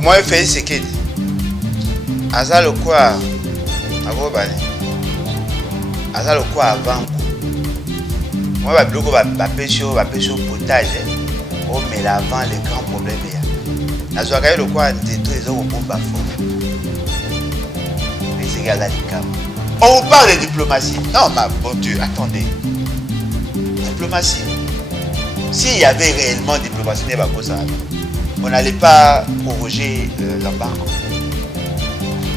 Moi, Félix Sekedi. Aza le quoi? Aza le quoi avant? Moi, je pêche au potage. Oh, mais avant, les grands problèmes. Aza le quoi? Les hommes au on vous parle de diplomatie. Non, ma bon Dieu, attendez. Diplomatie. S'il y avait réellement diplomatie, on n'allait pas proroger l'embargo.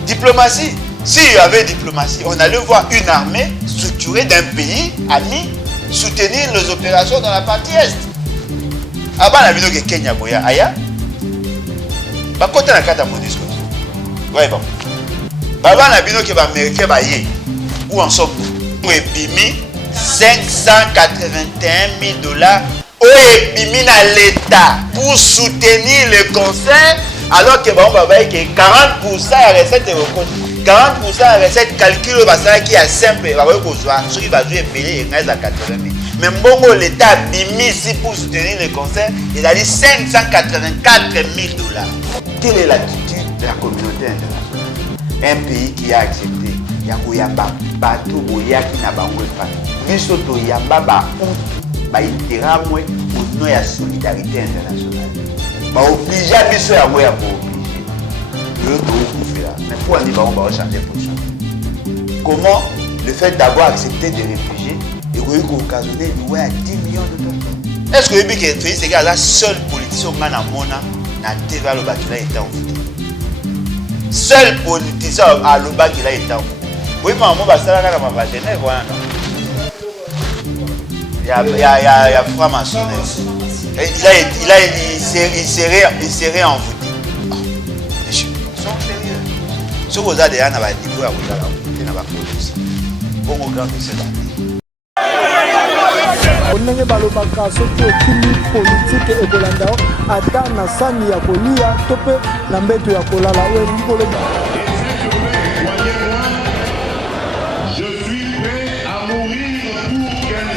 Diplomatie. S'il y avait diplomatie, on allait voir une armée structurée d'un pays ami soutenir les opérations dans la partie Est. Avant la vidéo que Kenya Boya, Aya, côté la carte à Monisco. Ouais, bon. Avant la vidéo que l'Américain va y où en sommes-nous? Epimi 581 000 $. Où epimi à l'État pour soutenir le conseil alors que bon, que 40% de recette est reconnue. 40% de recette calculée qui est simple. Ceux qui vont payer 80 000. Mais bon, l'État a bimi ici pour soutenir le conseil. Il a dit 584 000 $. Quelle est l'attitude de la communauté internationale? Un pays qui a accepté Yakouyamba, Batou Boyaki Nabangwefa, Bisoto Yamba, Baïtera, au nom de la solidarité internationale. Obligé à Biso Yakoua à obliger. Mais pour aller, on va changer pour ça. Comment le fait d'avoir accepté des réfugiés et occasionner 10 millions de personnes? Est-ce que le pays c'est la seule politicien qui a na TV le bâtiment est en foot? Seul politicien à l'Oba qui a été en foot. Oui, mais moi, ça va dans ma Genève, voilà. Il y a franc-maçon. Il serait envoûté. Ils sont sérieux. Ce que vous avez dit, à niveau à vous avez dit, bon, au grand c'est là. Onenge balobaka soki okimi politique ekolanda ata na sani ya kolia to pe na mbeto ya kolala oyo likoloba. Je suis prêt à mourir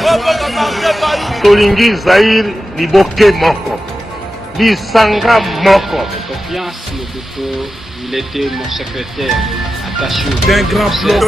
pour Tolingi Zahir Liboke Moko. Lisanga Moko. Confiance, Mobutu, il était mon secrétaire attaché au d'un grand bloc.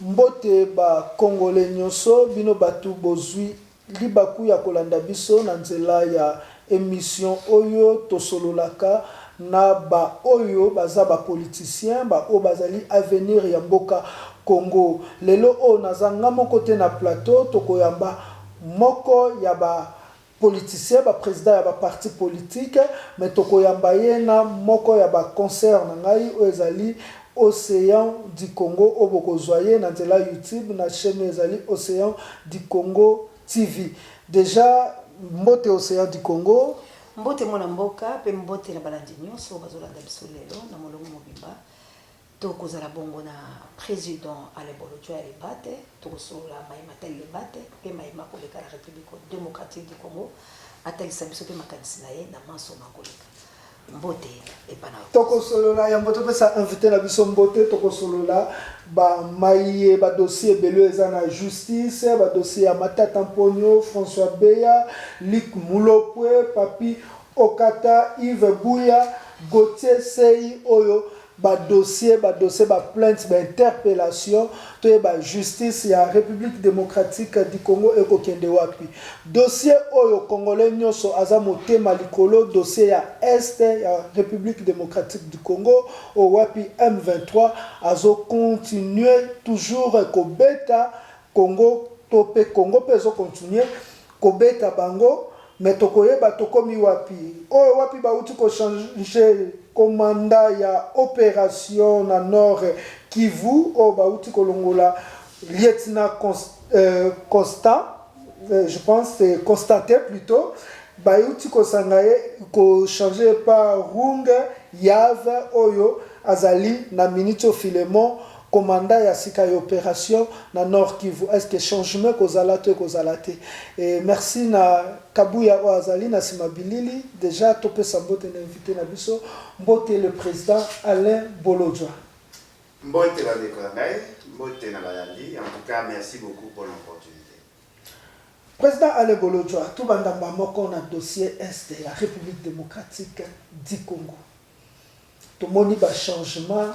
Mbote ba Congolais nyonso bino batu bozwi libaku ya kolanda biso na nzela ya émission oyo tosololaka na ba oyo baza ba politicien ba o bazali avenir ya mboka Congo. Lelo o nazanga moko te na plateau tokoyamba moko ya ba politicien ba président ya ba parti politique mais tokoyamba ye na moko ya ba concert na ngai o ezali Océan du Congo obokozwaye na nzela YouTube na chaîne ezali Océan du Congo TV. Déjà mbote Océan du Congo mbote mona mboka pe mbote na balandi nyonso bazolanda biso lelo na molongo mobimba tokozala bongo na président Ale Bolojwa Ebate tokosola Maïma Tel Ebate pe Maïma koleka la République démocratique du Congo atalisa biso pe makanisi na ye na maso makoleka mbote epana tokosolola ya mbote pesa invité na biso mbote tokosolola ba maye ba dossier belo eza na justice ba dossier ya Matata Mponyo François Beya Luc Mulopwe Papi Okata Yves Bouya Gauthier Sey oyo ba dossier ba plainte ba interpellation to ba justice ya République démocratique du Congo eko kende wapi dossier oyo congolais nyonso aza motema likolo dossier ya Est ya République démocratique du Congo o wapi M23 azo continuer toujours kobeta Congo tope Congo peso continuer kobeta bango mais tokoyeba tokomi wapi oyo wapi ba uti ko changer commandant ya opération na Nord Kivu o bauti kolongola lieutenant Constant je pense c'est Constantin plutôt bauti ko sangaye ko changer par Rung Yav oyo azali na Minito Filemon commandant ya sika ya opération na Nord Kivu. Est-ce que changement kozalate et merci na Kabuya Oazali na Simabilili déjà topé sambote na invité na biso mbote le président Alain Bolojwa. Mbote la déclaré, mbote na balandi. En tout cas, merci beaucoup pour l'opportunité. Président Alain Bolojwa, tout le monde a un dossier Est de la République démocratique du Congo. Tout le monde a un changement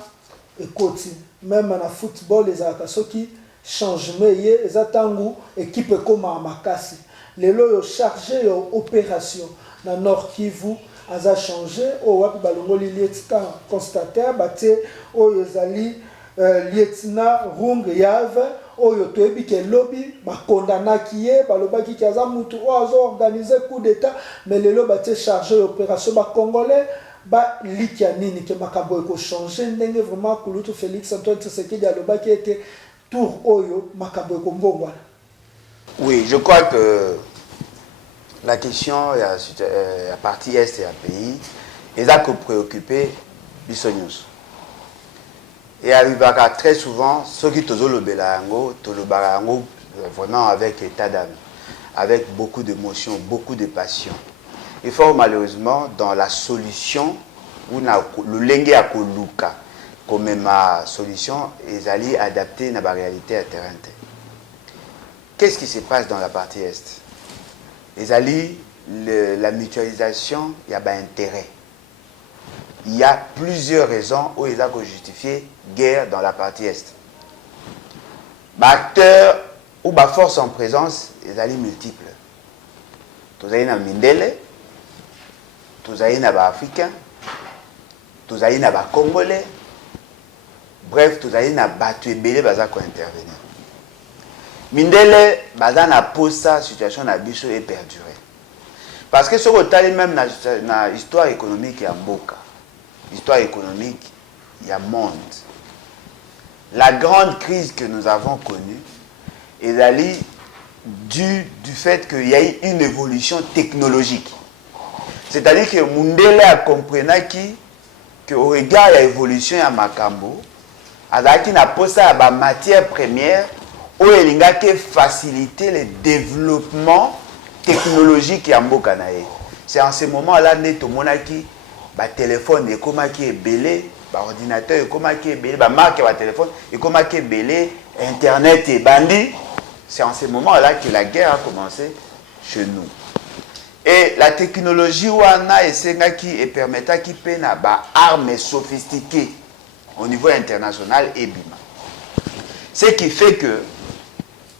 et continue. Même dans le football, les acteurs qui changent, les attendent équipe comme Amakasi. Les lois ont chargé l'opération dans le Nord Kivu. A changé, au wapi balongoli lieutenant constateur, bate oyo zali lieutenant Rung Yave, oyo toyebi ke lobby ba condamna kiye balobaki ki aza mutu o azo organiser coup d'état, mais lelo bate chargé l'opération ba congolais ba likia nini ke makabo eko changer ndenge vraiment kulutu Félix Antoine Tshisekedi alobaki était tour oyo makabo eko mbongwana. Oui, je crois que la question à la partie Est et à pays, ils ont préoccupé Bissonius. Et arrive très souvent, ceux qui ont le Belango, vraiment avec état d'âme, avec beaucoup d'émotions, beaucoup de passion. Et fort malheureusement, dans la solution, où le lengue à Koluka, comme ma solution, ils allaient adapter à la réalité à terrain. Qu'est-ce qui se passe dans la partie Est? La mutualisation, il y a un intérêt. Il y a plusieurs raisons où ils ont justifié guerre dans la partie Est. Acteurs ou force en présence, ils sont multiples. Tous les Mindele, tous les Africains, tous les Congolais, bref, tous les Batuébélé qui intervenir. Mindele, na posa situation na biso est perdurée. Parce que ce que même dans l'histoire économique, il y a Mboka. L'histoire économique, il y a monde. La grande crise que nous avons connue est due du fait qu'il y a eu une évolution technologique. C'est-à-dire que Mundele a compris qu'au regard de l'évolution de Makambo, il y a posa à matière première où il y a faciliter le développement technologique à Mbokanae. C'est en ce moment-là que tout le monde a dit téléphone est comme qui est belé, ordinateur est comme qui est belé, marque de téléphone est comme qui est belé, internet est bandit. C'est en ce moment-là que la guerre a commencé chez nous. Et la technologie wana et permettant qui peine à armes sophistiquées au niveau international et bima. Ce qui fait que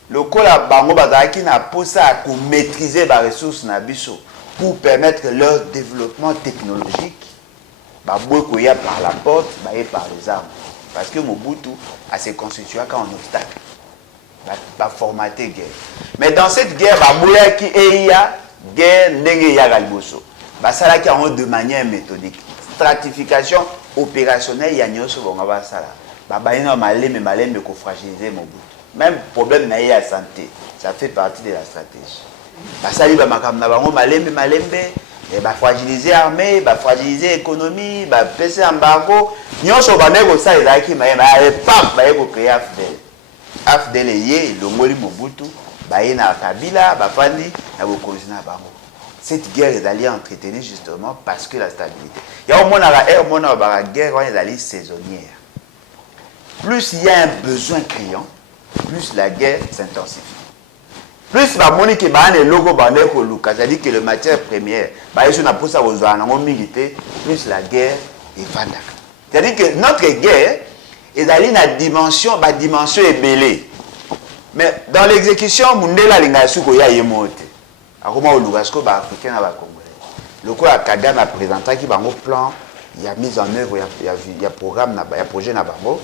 le cola bango bazaki na posa à maîtriser les ressources na biso pour permettre leur développement technologique, par la porte, et par les armes. Parce que Mobutu a se constitué comme un obstacle. Va formater guerre. Mais dans cette guerre, il y a guerre n'engé ça de manière méthodique. Stratification opérationnelle, il y a une chose qui fragiliser Mobutu. Même problème na la santé, ça fait partie de la stratégie. Basali ba makamna bango malembe et ba fragiliser l'armée, ba fragiliser l'économie, ba passer embargo, nyonso baneko ça ezaki ma pap ba ko créer AFDEL. AFDEL yé longoli Mobutu, ba na Kabila, ba fandi na bo coordonner bango. Cette guerre est allée entretenir justement parce que la stabilité. Il y a au moins la guerre est allée saisonnière. Plus il y a un besoin criant, plus la guerre s'intensifie. Plus la monnaie qui est logo c'est-à-dire que le matière première, plus la guerre est vandaka. C'est-à-dire que notre guerre est allée dans la dimension est belée. Mais dans l'exécution, Mundela Lingasuko ya yemote. Akoma olugasko ba africain na ba congolais. Le quoi Kagame a présenté qui bango plan, il y a mise en œuvre, il y a programme il y a projet na bango.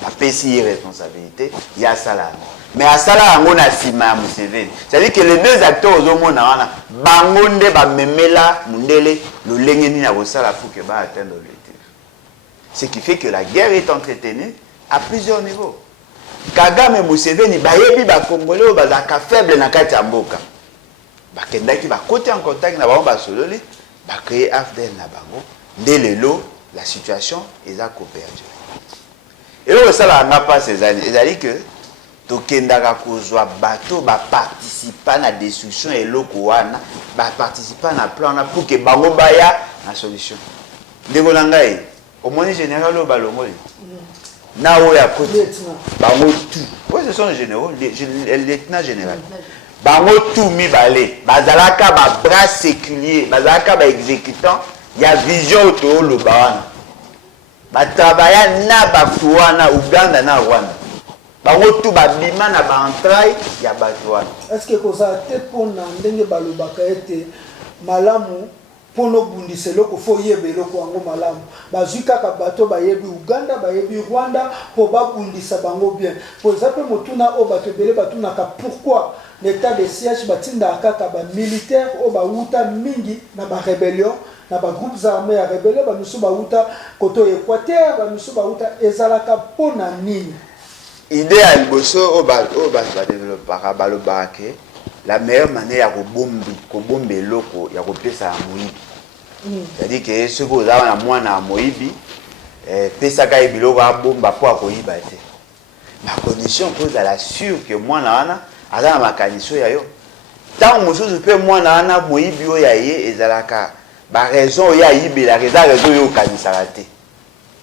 La PCI responsabilité, il y a ça là. Mais à ça là, on a Sima Museveni. C'est-à-dire que les deux acteurs au monde, Bangonde, Bamemela, Mundele, le Lengeni na Rosala pour que va atteindre l'objectif. Ce qui fait que la guerre est entretenue à plusieurs niveaux. Kagame et Museveni, Bayebi, Congolais, Bazaka faible na Katiamboka. Bakendaki, côté en contact, na Bango Basololi, créer AFDEL na Bango. Dès le lot, la situation est à coopérer. Et là, ça n'a pas ces années. C'est-à-dire que tokendaka kozwa bateau participer à la destruction et l'okouana participer à la plan pour que bango baya la solution. Ndeko nangai, au moins général au balongoli. Na o ya côté bango tout. Ouais, ce sont les généraux, les lieutenants général. bango tout mibale bazalaka ba bras séculier bazalaka ba exécutant ya vision to le bana ba travailler na ba wana Uganda na Rwanda bango tout ba bima na ba entraille ya ba wana. Est-ce que koza te pona ndenge balobaka ete malamu pono bundiselo ko fo yebelo ko ngo malamu bazuka ka bato ba yebi Uganda ba yebi Rwanda po ba bundisa bango bien pour exemple motuna o bato bele batuna ka pourquoi l'état de siège batinda kaka ba militaire o ba uta mingi na ba rébellion na ba groupes armés ya rébellion ba misu ba uta koto Équateur ba misu ba uta ezalaka pona nini idée ya liboso o ba développer ba lo barake la meilleure manière ya kobomba eloko ya kopesa ya moyibi c'est-à-dire que ce que oza na mwana moyibi pesaka ye biloko abomba po akoyiba te ma condition mpo ozala sûr que mwana wana aza na makanisi ya yo ntango mosusu mpe mwana wana moyibi oyo ya ye ezalaka baraison oyo ayibelaka eza raison oyo okanisaka te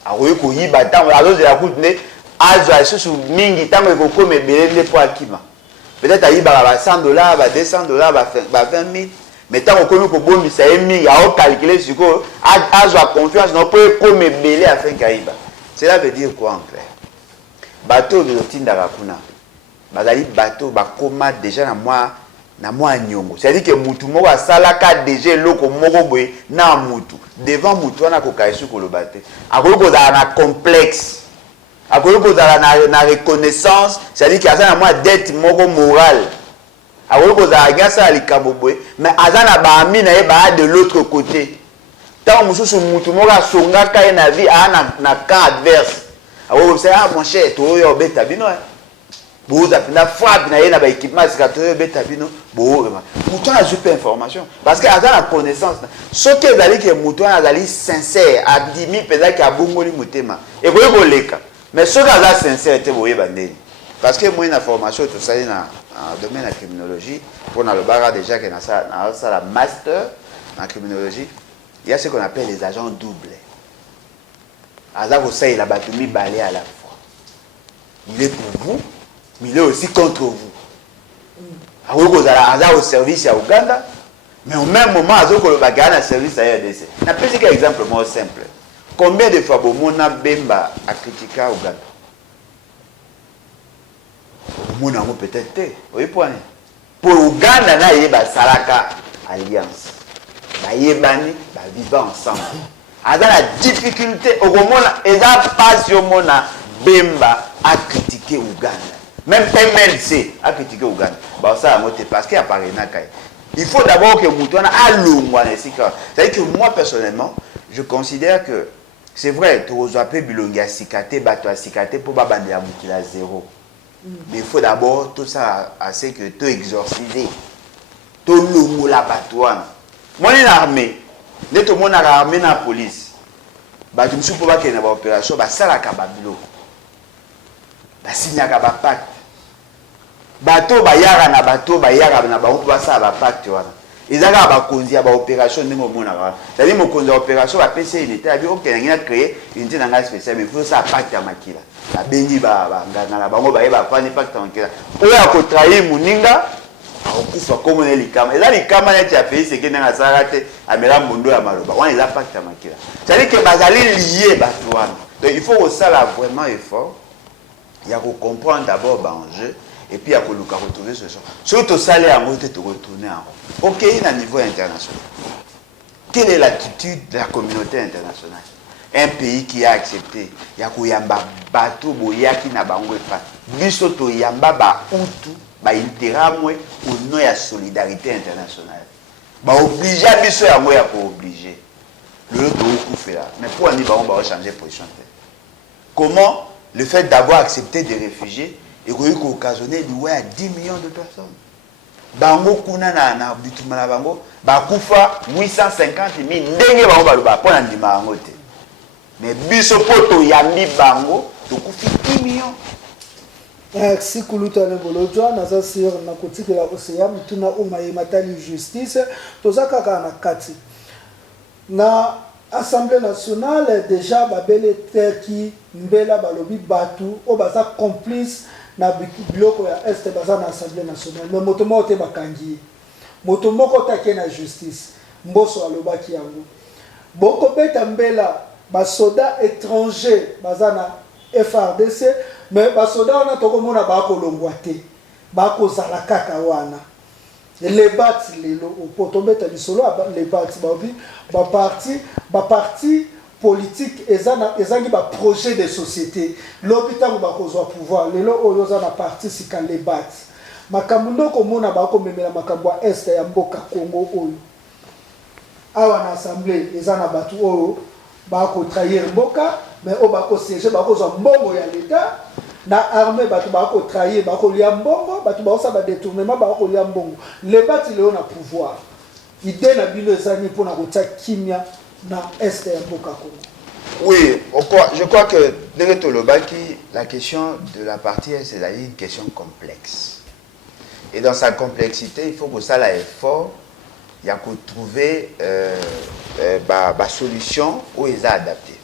akoki koyiba ntango azozela kutu nde azwa lisusu mingi ntango ekokoma ebele nde mpo akima. Peut-être à Ibara ba $100, ba $200, ba 20 000. Mais tant qu'on peut bombisa emi, à calculer sur quoi, à confiance, non peut comme belé afin qu'aïba. Cela veut dire quoi en clair? Bateau de Tindarakuna, bazali bateau ba koma déjà na moi nyongo. C'est-à-dire que mutu mo wa salaka déjà loko moko boy na mutu. Devant mutu na ko kaisu ko lo bateau. Akolo na complexe. À cause de la reconnaissance, c'est-à-dire qu'il y a une dette morale. À cause de la mais à de l'autre côté. Tant que nous avons songa kai na vie na camp adverse. À cause de mon cher, tu es au bétabino. Vous avez une frappe na ba équipement c'est bétabino. Mouton a super information parce que à la connaissance. Ce que vous allez que mouton a sincère à 10 000 peut-être qu'il a bongoli mutema. Et vous voyez mais ce qui est sincère, c'est parce que moi, une formation, tout ça, dans le domaine de la criminologie, pour le barra déjà, qui a la master en criminologie, il y a ce qu'on appelle les agents doubles. Azar au sein, il a battu mi balai à la fois. Il est pour vous, mais il est aussi contre vous. Azar au service à Ouganda, mais au même moment, Azar au bagage service à RDC. Je vais prendre un exemple moins simple. Combien de fois Bomona Bemba a critiqué Ouganda? Bomona peut-être. Oui, point. Pour Ouganda, il y a Salaka Alliance. Il y a vivre ensemble. Dans la difficulté, au moment où il y a passion Bemba a critiqué Ouganda. Même MLC a critiqué Ouganda. Parce qu'il y a pas il faut d'abord que Moutouana a l'ongouane. C'est-à-dire que moi, personnellement, je considère que c'est vrai, tu as appelé Bilongi à Sikate, Bato à Sikate pour babandi à Moutila zéro. Mais il faut d'abord tout ça assez que tu exorciser. Tu l'ongo la batouane. Moi, j'ai une armée. Dès que mon armée dans la police, je me suis dit qu'il y a une opération, ça la kababilo. Signé un pacte. Bateau, bayara na bateau, bayara na bateau, ça va pacte. Ils ont une opération de mon c'est-à-dire mon opération va passer une état ok on a créé une unité spéciale mais il faut ça pacte à makila la bengi ba ngana bango ba yeba pas pacte à makila oyo akotrahir muninga akufa comme les likama et là likama net ya pays c'est que na sarate amela mondo ya maloba on les a pacte à makila c'est-à-dire que bazali lié batouane donc il faut que ça là vraiment effort il y a que comprendre d'abord l'enjeu et puis à retrouver ce genre. Surtout ça, les amours de retourner en rond. Ok, à niveau international. Quelle est l'attitude de la communauté internationale? Un pays qui a accepté, il y a Kouyamba bateau boyaki na bango pas. Bisoto yamba ba utu ba interamwe au nom de la solidarité internationale. Ba obligé biso ya moya ko obligé. Le lot de fait là. Mais pour aller on va changer position. Comment le fait d'avoir accepté des réfugiés et qu'on a occasionné à 10 millions de personnes. Bango kuna na bituma na bango bakufa 850 000 ndenge bango baloba pona ndima bango te. Mais biso poto yambi bango tokufi 10 millions. Merci Kuluta Nebolodwa naza sur na kotiki la océan tuna umaye matali justice tozaka kana kati. Na Assemblée nationale déjà babele teki mbela balobi batu o baza complice na biloko ya est baza na assemblée nationale mais moto moko te bakangi moto moko take na justice mboso alobaki yango bokobeta mbela basoda étranger baza na FRDC mais basoda wana tokomona bakolongwa te bakozala kaka wana les bats lelo opotombeta lisolo les bats babi ba parti politique ezangi ba projet de société l'hôpital bakozwa pouvoir lelo oyo za na parti sika les bats makambo ndoko mona bakomemela makambo ya est ya mboka Congo oyo awa na assemblée ezana batu oyo bako trahir mboka mais o bako siéger bakozwa mbongo ya l'état na armée batu bako trahir bako lia mbongo batu baosa ba détournement bako lia mbongo les bats leo na pouvoir idée na bilo ezani pona kotia kimia na est ya mboka Congo. Oui, je crois que la question de la partie est une question complexe. Et dans sa complexité, il faut que ça ait fort, il y a que trouver une solution où ils sont adaptés.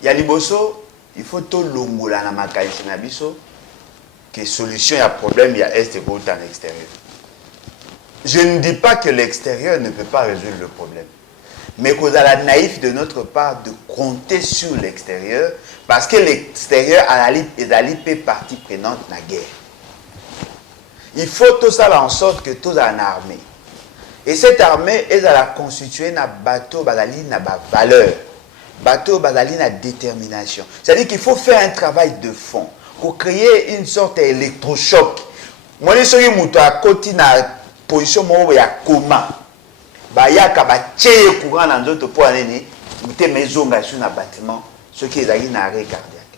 Il y a liboso, il faut tout longola na makanisi na biso que solution il y a problème il y a est et en extérieur. Je ne dis pas que l'extérieur ne peut pas résoudre le problème. Mais qu'on a la naïf de notre part de compter sur l'extérieur parce que l'extérieur est la partie prenante de la guerre. Il faut tout ça en sorte que tout ça en armée. Et cette armée est à la constituer na bateau bazali na ba valeur. Bateau bazali na détermination. C'est-à-dire qu'il faut faire un travail de fond pour créer une sorte d'électrochoc. Moi je suis muto à côté na position mo ya coma. Bayaka ba tcheye courant dans d'autres points nini muté mezonga sur na bâtiment ce qui est à une arrêt cardiaque.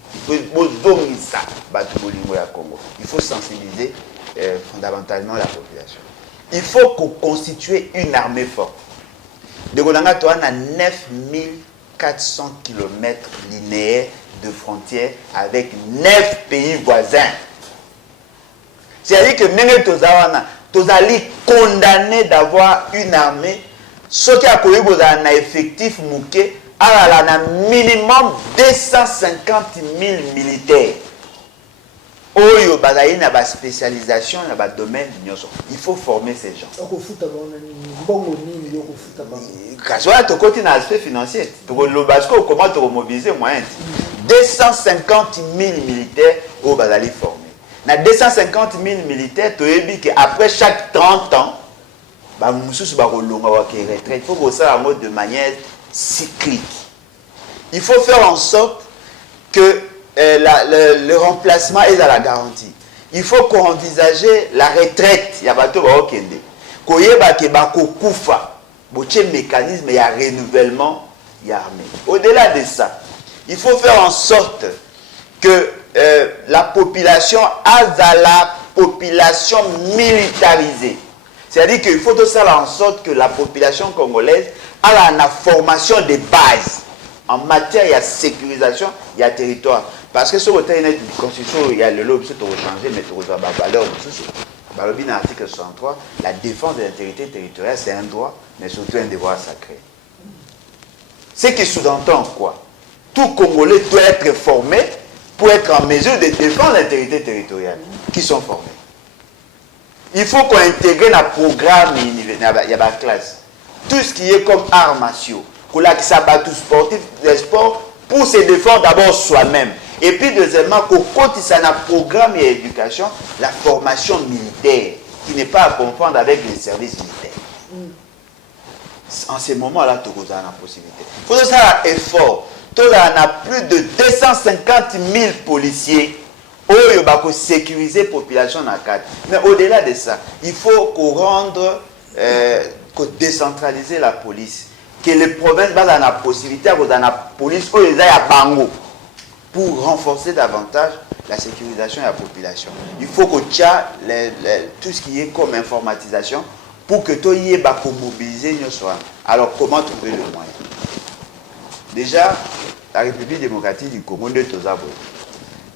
Il faut sensibiliser fondamentalement la population. Il faut qu'on constitue une armée forte. De Golanga, on a 9400 km linéaires de frontières avec 9 pays voisins. C'est-à-dire que nous sommes condamnés d'avoir une armée. Ce qui a connu un effectif mouqué, a minimum 250 000 militaires. Oyo bazali na ba spécialisation na ba domaine nyonso. Il faut former ces gens. Kazoa to côté na aspect financier. Pour le basco comment te mobiliser moyen. 250 000 militaires au bazali formés. Na 250 000 militaires to yebi que après chaque 30 ans ba mususu ba kolonga wa ke retraite. Il faut que ça en mode de manière cyclique. Il faut faire en sorte que le remplacement est à la garantie. Il faut qu'on envisage la retraite. Il y a bateau bakende. Koyeba ke bako kufa. Boche mécanisme il y a renouvellement, il y a armée. Au-delà de ça, il faut faire en sorte que la population a la population militarisée. C'est-à-dire qu'il faut tout faire en sorte que la population congolaise a la formation de base en matière de sécurisation, il y a territoire. Parce que sur le terrain de constitution, il y a le lobby qui a changé, mais il y a des valeurs. Dans l'article 63, la défense de l'intégrité territoriale, c'est un droit, mais surtout un devoir sacré. Ce qui sous-entend quoi? Tout Congolais doit être formé pour être en mesure de défendre l'intégrité territoriale. Qui sont formés? Il faut qu'on intègre dans le programme, il y a la classe. Tout ce qui est comme arts martiaux, pour la sportif, les sports, pour se défendre d'abord soi-même. Et puis deuxièmement, qu'on compte ça dans le programme et l'éducation, la formation militaire, qui n'est pas à confondre avec les services militaires. En ce moment-là, tout le monde a la possibilité. Il faut que ça ait effort. Tout le monde a plus de 250 000 policiers pour sécuriser la population dans le cadre. Mais au-delà de ça, il faut qu'on rende, qu'on décentralise la police. Que les provinces ont la possibilité de la police pour renforcer davantage la sécurisation de la population. Il faut que tu aies tout ce qui est comme informatisation pour que tu aies mobiliser. Alors comment trouver le moyen? Déjà, la République démocratique du Congo de Tozabo,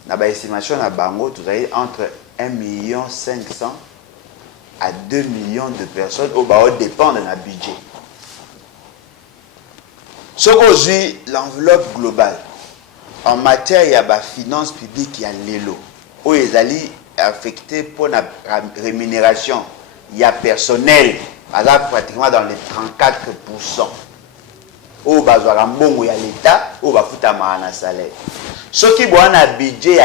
dans l'estimation de Bango, tu as entre 1,5 million à 2 millions de personnes au dépend de notre budget. Ce qu'aujourd'hui, l'enveloppe globale, en matière de finance publique, il y a l'ELO. où ils allaient affecter pour la rémunération. Il y a personnel, pratiquement dans les 34%. Où il y a l'État, où il y a un salaire. Ce qui ont un budget,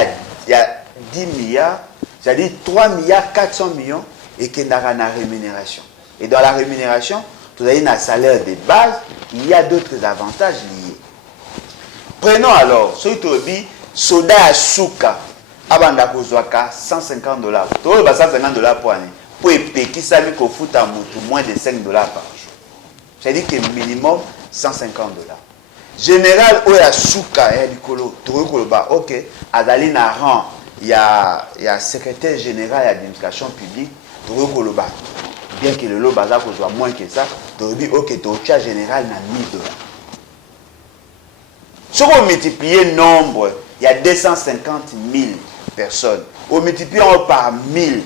il y a 10 milliards, c'est-à-dire 3 milliards 400 millions et qui n'a pas de rémunération. Et dans la rémunération, tu as un salaire de base, il y a d'autres avantages liés. Prenons alors, ce qui dit, soda à souka, abanda kozwaka $150. Tu as $150 pour année. Pour payer qui s'est mis au foot à moins de $5 par jour. C'est-à-dire que minimum $150. Général, où il y a souka, il y a du colo, ok, Adali Naran, il y a secrétaire général de l'administration publique, bien que le lot bazar soit moins que ça, tu dis ok, ton charge général n'a $1000. Si on multiplie le nombre, il y a 250 000 personnes. On multiplie par $1000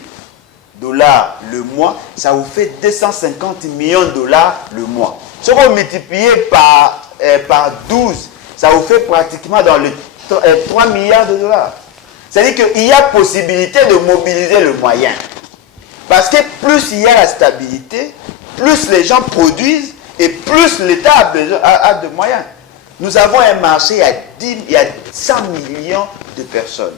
le mois, ça vous fait 250 millions de dollars le mois. Si on multiplie par 12, ça vous fait pratiquement dans les 3 milliards de dollars. C'est-à-dire qu'il y a possibilité de mobiliser le moyen. Parce que plus il y a la stabilité, plus les gens produisent et plus l'État a de moyens. Nous avons un marché, il y a 100 millions de personnes.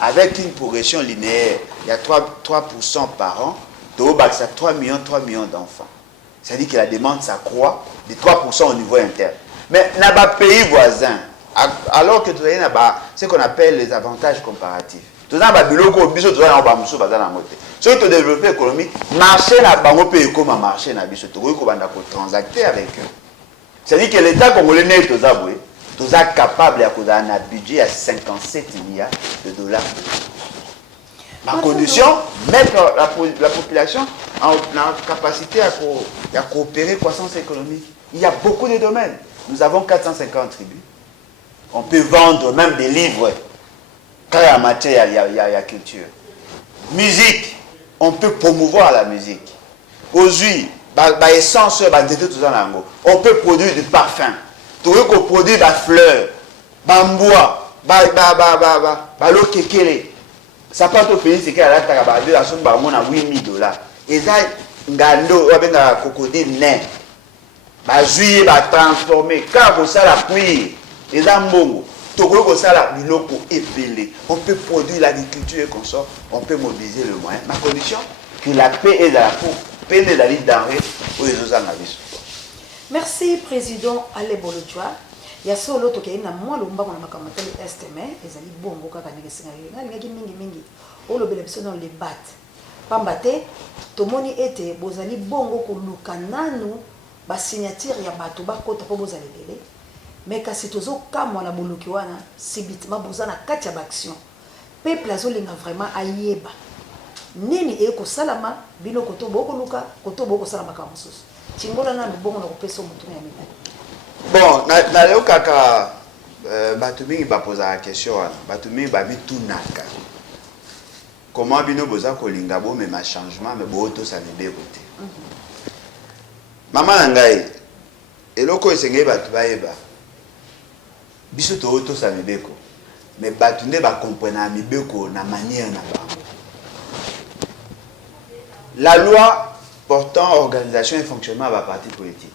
Avec une progression linéaire, il y a 3% par an, ça 3 millions d'enfants. C'est-à-dire que la demande s'accroît de 3% au niveau interne. Mais dans les pays voisins, alors que tu as ce qu'on appelle les avantages comparatifs. Tu as des biloko, tu as tu développes l'économie, marché n'a pas comme un marché n'a pas transacter avec eux. C'est-à-dire que l'État congolais n'est pas capable d'avoir un budget à 57 milliards de dollars. Ma condition, mettre la population en capacité à coopérer croissance économique. Il y a beaucoup de domaines. Nous avons 450 tribus. On peut vendre même des livres. Quand il y a matière, il y a culture. Musique, on peut promouvoir la musique. Aujourd'hui, essence, on peut produire du parfum. On peut produire des fleurs, des bois, l'eau kékélé. Ça peut être fait, c'est qu'il y a $8,000. Et ça, ngando, crocodile nain. Juillet va transformer. Quand vous savez la cuire, et ça, mbongo. On peut produire l'agriculture et qu'on sort, on peut mobiliser le moyen. Ma condition, que la paix est dans la peau, paix est dans les denrées pour les autres analyses. Merci, Président Ale Bolojwa. Il y a solo to ke na moi lo mbango na makamata le estime ezali bongo kaka ngesinga ngaki mingi o lo bele biso dans les battes pambate tomoni ete bozali bongo ko lukananu ba signature ya bato ba kota po bozali bele mais kasi tozo kamwa na boluki wana sibitima bozana kati ya action peuple azolinga vraiment ayeba nini e ko salama bino koto boko luka koto boko salama ka mususu chingola na bongo na kopesa mutu ya mibali. Bon, na leo kaka bato mingi bapoza la question wana bato mingi babi tunaka comment bino boza kolinga bo mais ma changement mais bo to sa mibeko te mama na ngai eloko esengeli bato bayeba biso to sa mibeko mais bato nde ba comprendre mibeko na manière na bango. La loi portant organisation et fonctionnement à parti politique.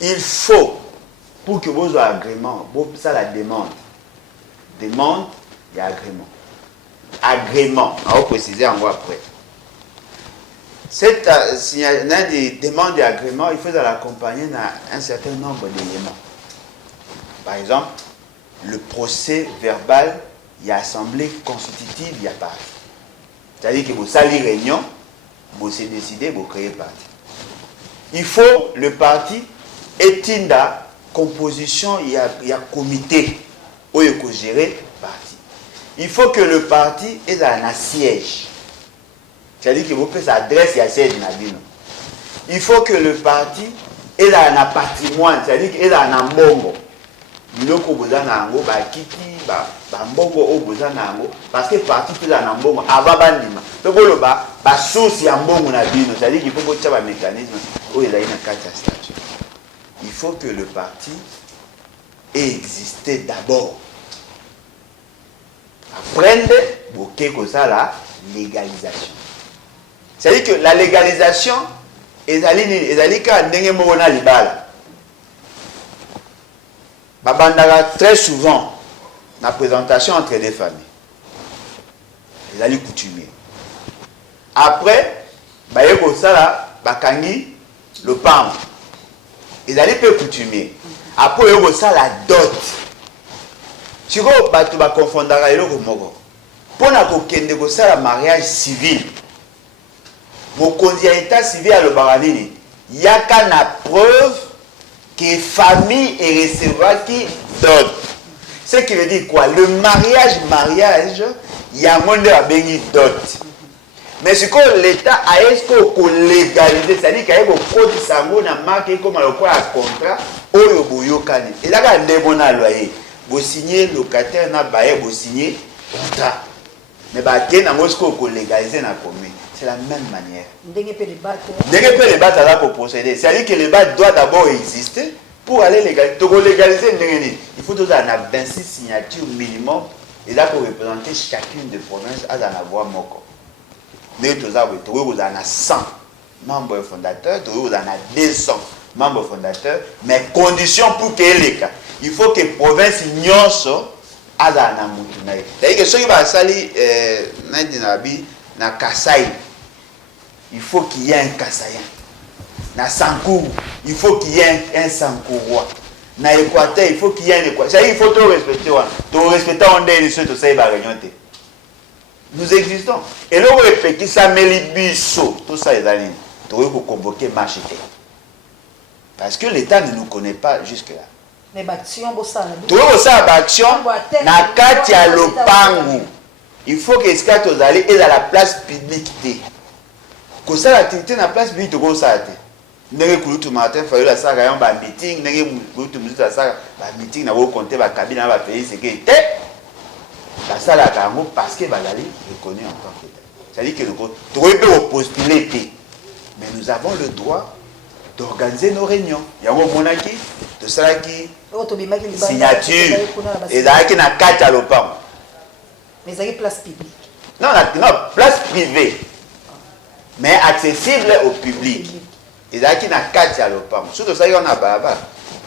Il faut, pour que vous ayez agrément, ça la demande. Demande et agrément. Agrément, on va préciser en après. S'il y a des demandes et agréments, il faut l'accompagner d'un certain nombre d'éléments. Par exemple, le procès verbal, il y a assemblée constitutive, il y a parti. C'est-à-dire que vous salez réunion, vous s'est décidé, vous créez parti. Il faut le parti est la composition, il y a comité où il faut gérer le parti. Il faut que le parti ait un siège. C'est-à-dire que vous pouvez s'adresser à siège. Il faut que le parti ait un patrimoine, c'est-à-dire qu'il ait un mbongo. Biloko bozana ngo ba kiti ba mbongo o bozana ngo parce que parti peut un mbongo ababandima. Donc ba source ya mbongo na bino, c'est-à-dire qu'il faut botia ba mécanisme où il a une carte statut. Il faut que le parti ait existé d'abord. apprendre beaucoup ça la légalisation. C'est-à-dire que la légalisation ezali ka ndenge moko na libala. Babandaka très souvent la présentation entre les familles. Ezali coutumier. Après baye ko sala bakangi le pam. Ezali peu coutumier. Après yo ko sala dot. Siko bato ba confondaka eloko moko. Pona ko kende ko sala mariage civil. Mokonzi ya état civil à l'Obaranini, il y a qu'à la preuve que famille est recevra qui dot. Ce qui veut dire quoi? Le mariage, il y a un monde à béni dot. Mais ce que l'État a est-ce qu'on légalise, c'est-à-dire qu'il y a un code de sango na marque comme le quoi contrat, oyo boyo kani. Et là, il y a un bon loyer. Vous signez locataire na baye, vous signez contrat. Mais bah, qu'est-ce qu'on légalise na commune? C'est la même manière. Dès que les battes là pour procéder, c'est-à-dire que les battes doivent d'abord exister pour aller légaliser. Pour légaliser, il faut toujours avoir 26 signatures minimum et là pour représenter chacune des provinces à en avoir moko. Mais vous avez 100 membres fondateurs, vous avez 200 membres fondateurs, mais condition pour qu'il y ait les cas. Il faut que les provinces ignorent ça à la moutunaï. C'est-à-dire que ceux qui vont salir na Kasaï, il faut qu'il y ait un Kasaïen. Na Sankourou, il faut qu'il y ait un Sankourois. Na Équateur, il faut qu'il y ait un Équateur. Il faut tout respecter. Tout respecter, on est ici, tout ça, il va réunion. Nous existons. Et là, on répète, ça met les bisous. Tout ça, les amis. Tu dois convoquer marché. Parce que l'État ne nous connaît pas jusque-là. Mais l'action, tu vois ça, l'action, na Katia Lopangu. Il faut que ce soit allé et à la place publique. Comme ça, l'activité dans la place publique, tu ça. N'est-ce que tout matin, il fallait la salle un meeting, n'est-ce que tout la salle un meeting, n'a pas compté la cabine, n'a pas payé ce qui était. La salle à Kango parce que Badali reconnaît en tant qu'État. C'est-à-dire que tu peux postuler, mais nous avons le droit d'organiser nos réunions. Il y a un monarchie, de ça qui signature, et là qui n'a qu'à Tchalopam. Mais il y a une place publique. Non, place privée. Mais accessible au public. Et là qui n'a qu'à Tchalopam. Surtout ça, il y en a baba.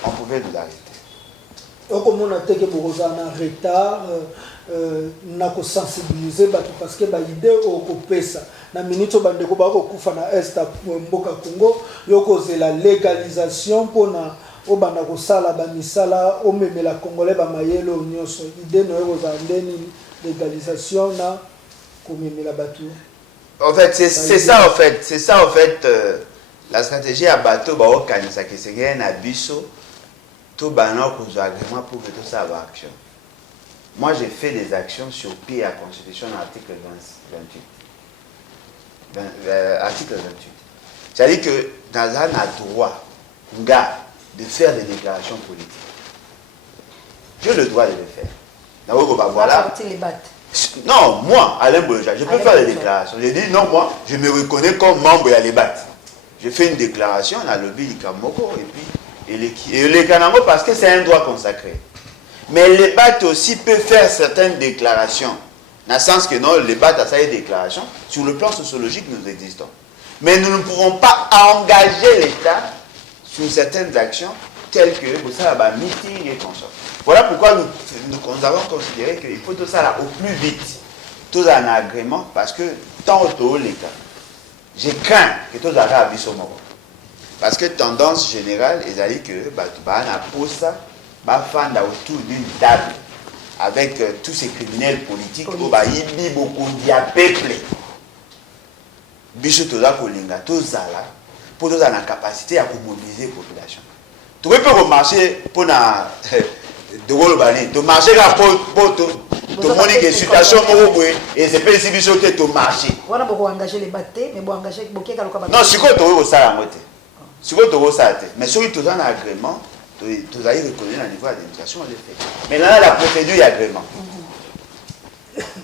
On pouvait nous arrêter. Comme on a été en retard, on a sensibilisé parce que l'idée est ça. Na minute bandeko bako kufa na est mboka Congo, yoko la légalisation pour na obanda ko sala ba misala o memela congolais ba mayelo nyonso. Idée no yoko za ndeni légalisation na komemela batu. En fait, c'est ça en fait la stratégie à bateau ba o kanisa ke sengé na biso tout bana ko zo agrément pour que tout ça va action. Moi j'ai fait des actions sur pied à constitution article 28. Article 28. C'est-à-dire que Nazan a droit de faire des déclarations politiques. J'ai le droit de le faire. Voilà. Non, moi, Alain Boja, je peux faire des déclarations. J'ai dit non, moi, je me reconnais comme membre à l'EBAT. Je fais une déclaration à lobby du Kamoko et le Kanango parce que c'est un droit consacré. Mais l'EBAT aussi peut faire certaines déclarations. Dans le sens que non, le débat a sa déclaration. Sur le plan sociologique, nous existons. Mais nous ne pouvons pas engager l'État sur certaines actions telles que vous savez, meeting et consorts. Voilà pourquoi nous avons considéré qu'il faut tout ça au plus vite. Tout un agrément parce que tant au l'État, je crains que tout ça arrive sur moi. Parce que tendance générale, ils ont dit que pour ça, fan autour d'une table. Avec tous ces criminels politiques, il y a beaucoup de peuple. Bicho toza kolinga tozala pour nous avoir la capacité à mobiliser la population. Tu peux remarcher pour na de marcher pour tout monde qui est situation et c'est pas si bicho que tu marcher. Voilà pour engager les battés, mais pour engager beaucoup de non, c'est quoi tu veux ça la moitié. C'est quoi tu veux ça mais si tu as un agrément tu as reconnu à niveau de l'administration, on le fait. Mais là, la procédure est agrément.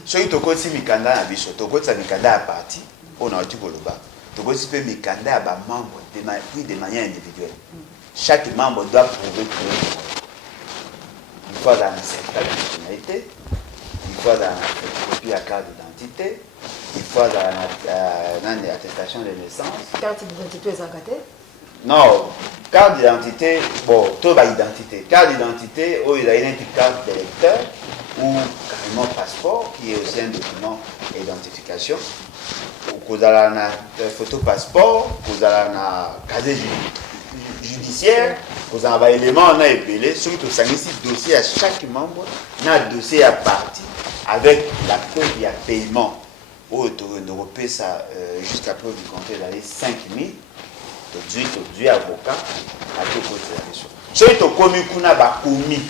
Si tu as un mikanda à bicho, tu as un mikanda à parti, on a dit que tu as un mikanda à membre de manière individuelle. Chaque membre doit prouver que il faut avoir une certaine nationalité, il faut avoir une photocopie à carte d'identité, il faut avoir une attestation de naissance. Carte d'identité est gâtée? Non, carte d'identité, bon, tout va identité. Carte d'identité, il y a une carte d'électeur ou carrément passeport qui est aussi un document d'identification. Vous avez une photo passeport, vous avez un casier judiciaire, vous avez un élément, on a épelé, surtout ça un dossier à chaque membre, on a un dossier à partie avec la preuve il y a paiement. Au Européen, ça jusqu'à preuve du compte d'aller 5 000. Tu avocat à tout côté de la question. Si tu as commis commis,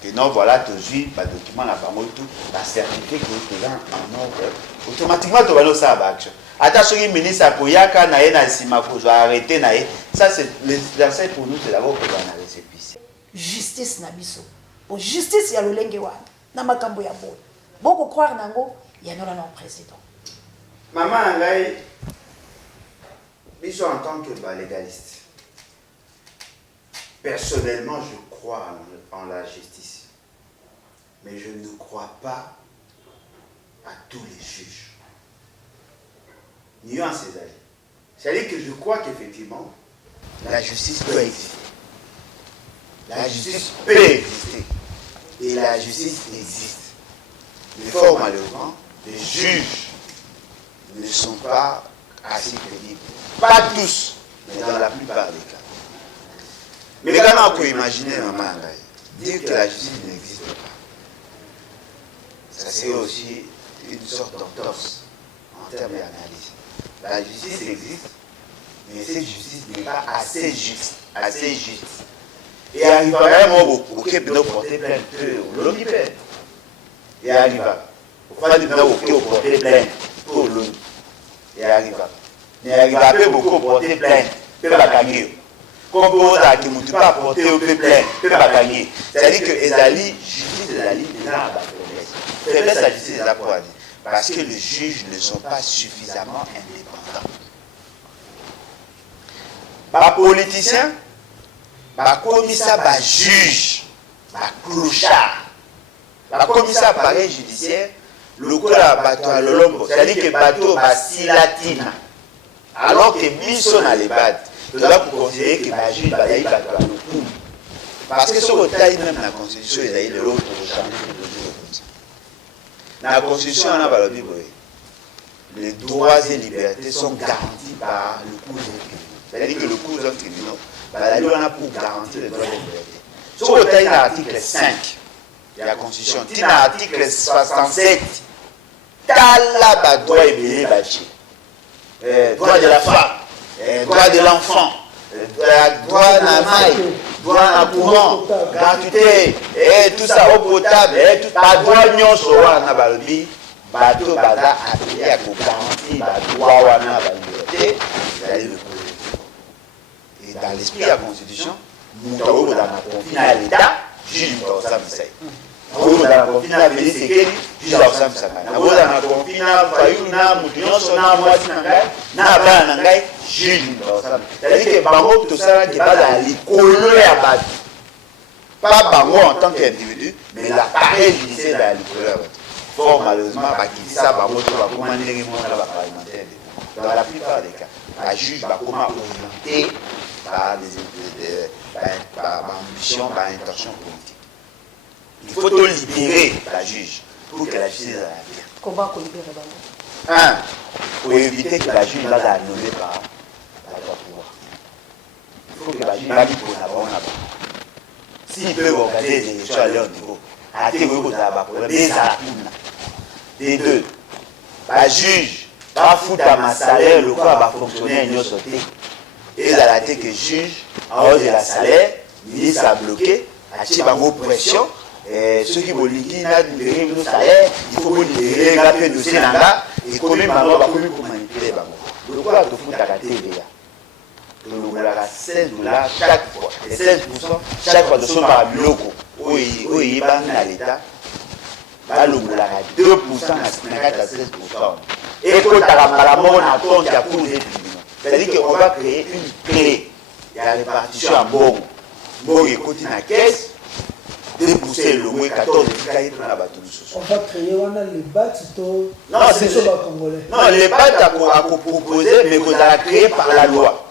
que non, voilà, tu as document la banque, tout, la certificat que tu as en ordre, automatiquement tu vas dans ça action. Attention, le ministre Apoyaka na na simako, je vais arrêter na. Ça c'est l'essai pour nous, c'est d'abord pour la récépissé. Justice na biso. Pour justice ya lolenge wana. Na makambo ya bo. Boko croire nango, ya nola non président. Maman Ngai, en tant que légaliste, personnellement, je crois en la justice. Mais je ne crois pas à tous les juges. Nuance ces alliés. C'est-à-dire que je crois qu'effectivement, la justice doit exister. La justice peut exister. Et la justice existe. Mais fort malheureusement, les juges ne sont pas assez crédibles. Pas tous, mais dans la plupart des cas. Mais quand on peut imaginer, maman, dire que la justice n'existe pas, ça c'est aussi une sorte d'entorse en termes d'analyse. La justice existe, mais cette justice n'est pas assez juste. Et arrive à un moment où on porter plainte, l'on y perd. Et arrive à porter plainte pour l'on. Et arrive à. Mais il va pas beaucoup porter plainte, peut pas gagner. Comme pour ça qui ne pas porter plainte, peut pas gagner. C'est-à-dire que les alliés, justice des alliés, les gens ont faiblesse à justice des alliés. Parce que les juges ne sont pas suffisamment indépendants. Les politiciens, les commissaires, les juges, les clochards, les commissaires appareil judiciaire, le coup à bateau à l'olombo, c'est-à-dire que le bateau va si latina. Alors que Bisson a les battes, nous avons considéré que la juge va y aller à l'eau. Parce que ce qu'on taille même la Constitution, il y a l'autre pour changer de chose. Dans la Constitution, on a la Bible. Les droits et libertés sont garantis par le cours des criminels. C'est-à-dire que le cours des criminels, la loi a pour garantir les droits et libertés. Ce qu'on taille dans l'article 5 de la Constitution, dans l'article 67, Talaba droit et liberté. Droit de la femme, droit de l'enfant, droit à la maille, droit à courant, gratuité, et tout ça eau potable, et tout ça, droit d'union sur la balbi, bateau baza appelé à garantir le droit à la liberté, et dans l'esprit de la Constitution, nous avons dans la confiance à l'État, juge dans sa mission. Nous dans la confiance à l'État, juge dans sa mission. Nous dans la confiance à l'État, c'est-à-dire que Bango, tout ça, qui va dans l'école à battre. Pas Bango en tant qu'individu, mais l'appareil judiciaire dans l'école à battre. Fort malheureusement, qui ça, Bango, tu vas commander les mots dans la parlementaire. Dans la plupart des cas, la juge va comment orienter par ambition, par intention politique. Il faut libérer la juge pour que la justice aille bien. Comment libérer Bango? Un, pour éviter que la juge va la nommer par la pouvoir. Il faut que la juge va lui poser la bonne avant. S'ils peuvent organiser des élections à leur niveau, à des deux, la juge va foutre à ma salaire, le corps va fonctionner à une sauté. Et la laté que juge, en haut de la salaire, ministre a bloqué, a tiré par vos pressions. Ceux qui vont libérer le salaire, il faut libérer le dossier là et comme maintenant, pour manipuler. Le quoi de foot à la TVA. Le $16 chaque fois. Et 16% chaque fois de son par loco. Oui, il va à l'État. Le 2% à 16%. Et quand tu as la mort à compte, il y a pour les tribunaux. C'est-à-dire qu'on va créer une clé. Il y a la répartition à bon. Bon, il continue à la caisse. dépoussé le loué 14 et on va créer les battes non, c'est congolais. Non, les battes à proposer, mais vous allez créer par la loi.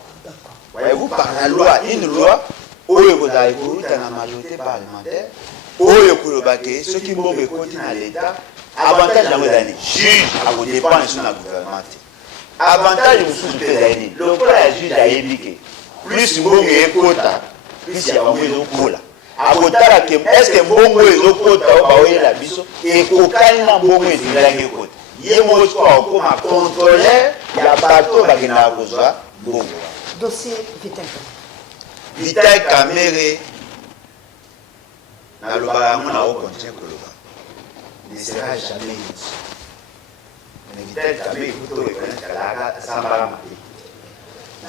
Voyez-vous, par la loi, une loi, où vous avez la majorité parlementaire, où vous avez ceux qui vont écouter dans l'État, avantage dans vos années, juge à vos dépenses sur la gouvernement. Avantage de vous soutenir, le cas est juge à éduquer. Plus vous écoutez, plus il y a un là. Est-ce que mbongo ezokota obaoye la biso ekokani na mbongo ezingalaki ekota ye moko akoma contrôleur ya bato bakendaka kozwa mbongo. Dossier Vital Kamerhe nalobaka yango na okontinue koloba ne sera jamais innocent. Mais Vital Kamerhe ekuti oyo ekonekala asambaka mabe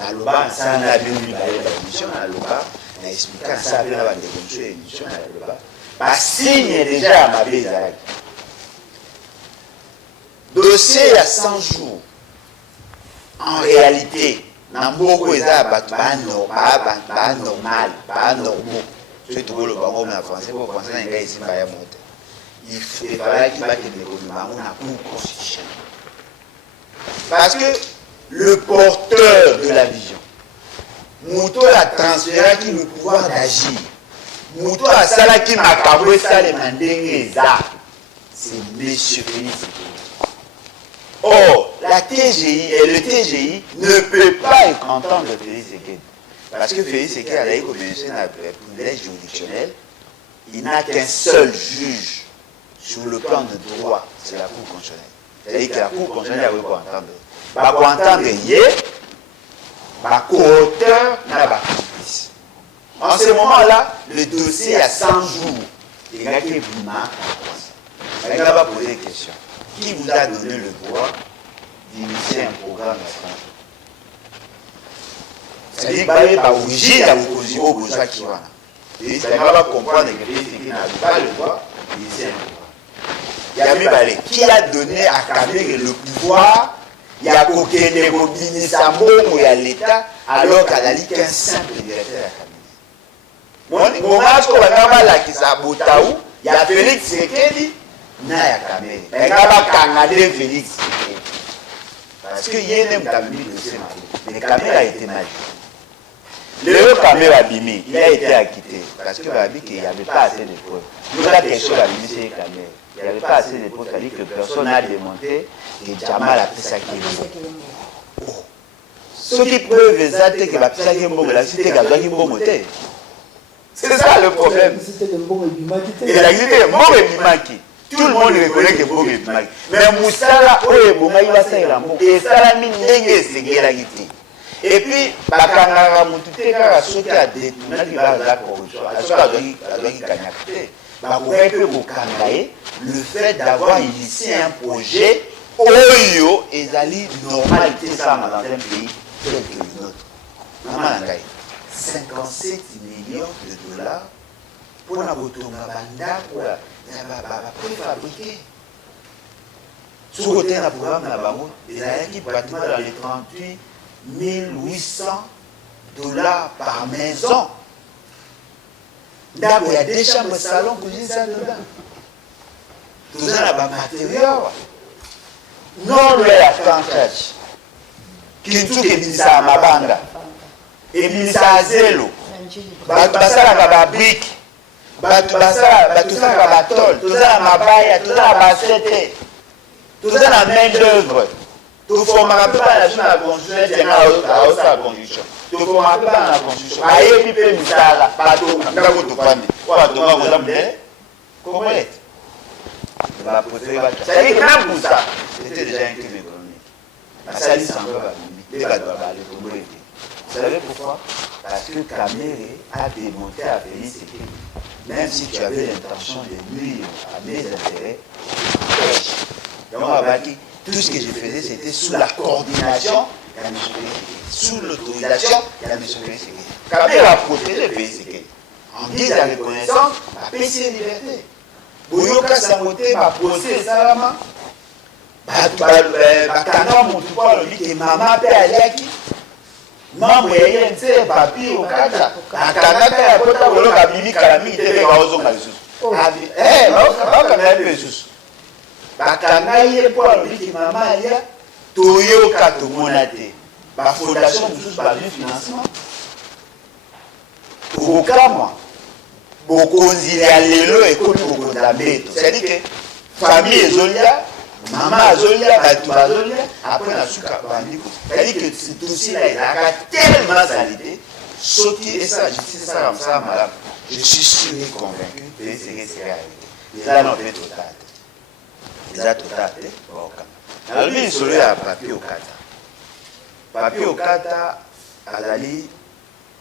naloba nsala na bino mibale ba émission naloba na expliquer ça bien avant de continuer l'émission na loba ba signe déjà à ma bezalaki dossier à 100 jours en réalité na mboko eza bato ba normal ba normaux je te le bango na français pour penser na ngai ici ba ya moto il fallait qu'il va tenir au bango na cour constitutionnelle parce que le porteur de la vision Mouto a transféré qui le pouvoir d'agir. Mouto a salé qui m'a carré ça les mandingues. C'est monsieur Félix. Or, la TGI et le TGI ne peut pas être entendre Félix Sekedi. Parce que Félix Sekedi a eu comme un privilège juridictionnel. Il n'a qu'un seul juge sur le plan de droit, c'est la Cour constitutionnelle. C'est-à-dire que la Cour constitutionnelle a eu quoi entendre. Bah, pour entendre hier, co-auteur n'a pas complice. En ce moment-là, le dossier a 100 jours. Les gars qui vous marquent, les gars va poser une question. Qui vous a donné le droit d'initier un programme national? C'est-à-dire que vous obligé à vous poser au besoin qui va. Et les gars va comprendre que les gens n'ont pas le droit d'initier un programme. Qui a donné à Kamerhe le pouvoir? Il y a kokende kobinisa mbongo ya l'État alors qu'elle qu'un simple directeur ya Kamerhe. Mon âge ko banga balakisa Botaou, il y a Félix Sekedi na ya Kamerhe. Banga bakangade Félix Sekedi. Parce que yene mtambi de ce mari. Mais Kamerhe a été mal. Le Kamerhe a bimi, il a été acquitté parce que Babi qu'il n'y avait pas assez de preuves. Nous la question a bimi c'est Kamerhe. Il n'y avait pas assez de preuves, c'est-à-dire que personne n'a démontré que Jamal a fait ça qui est bon. Ce qui preuve exactement que la pisa qui est bon, la cité qui est bon, c'est ça le problème. Et la cité est bon et bimaki. Tout le monde reconnaît que c'est bon et bimaki. Mais Moussala, il va faire bon. Et ça, c'est la guité. Et puis, bakangara mutute kaka soki a détourné qui va la corruption. La doit gagner. Bakouré peut bokangaye le fait d'avoir initié un projet Oyo ezali normalité ça dans un pays tel que le nôtre. Maman 57 millions de dollars pour la botonga banda pour préfabriquer. Sous côté d'un programme na bango, il y a qui pratiquement dans les 38 800 dollars par maison. D'accord, il y a des chambres, salons, cuisine, ça dedans. Tout ça, là-bas, matériel. Non, le la franchise. Kintuke ebimisa amabanga. Ebimisa azelo. Bato basalaka babrike. Bato basalaka batole. Tozala mabaya, tozala basete. Tozala main d'œuvre. Tofomaka mpe bana biso na construction tenga aosala construction. Tofomaka mpe bana na construction. Bayebi mpe misala bato ndako tofandi. Po batonga koza mudele komolete. C'est-à-dire que même pour ça, c'était déjà un crime économique. La salie s'en va aller. Vous savez pourquoi? Parce que Kamerhe a démonté à Félix Sekedi, même si tu avais l'intention de nuire à mes intérêts, donc, tout ce que je faisais, c'était sous la coordination de M. Félix Sekedi, sous l'autorisation de M. Félix Sekedi. Kamerhe a protégé Félix Sekedi. En guise de reconnaissance, a payé liberté. Boyoka Sangote va procès salama. Bakanga mutu po alobi ke mama pe aliaki. Mambo ya INC papi okata. Akanga ka ya kota koloka bimi kala mingi te beka ozonga lisusu. bakanga ye mpe susu bakanga ye mpo alobiki mama alia toyoka tomona te bafondation mosusu bazwi financement tokokamwa bokonzi ya lelo ekomi bokonzi ya mbeto c'est-à-dire que famille ezolia mama azolia bato bazolia après na suka bandiko c'est-à-dire que ce dossier-là ezalaka tellement salité soki esa justice esala mosala malamu je suis sûr et convaincu que serait arrivé eza na mpe total te eza total te okanga nalobi lisolo ya papier okata azali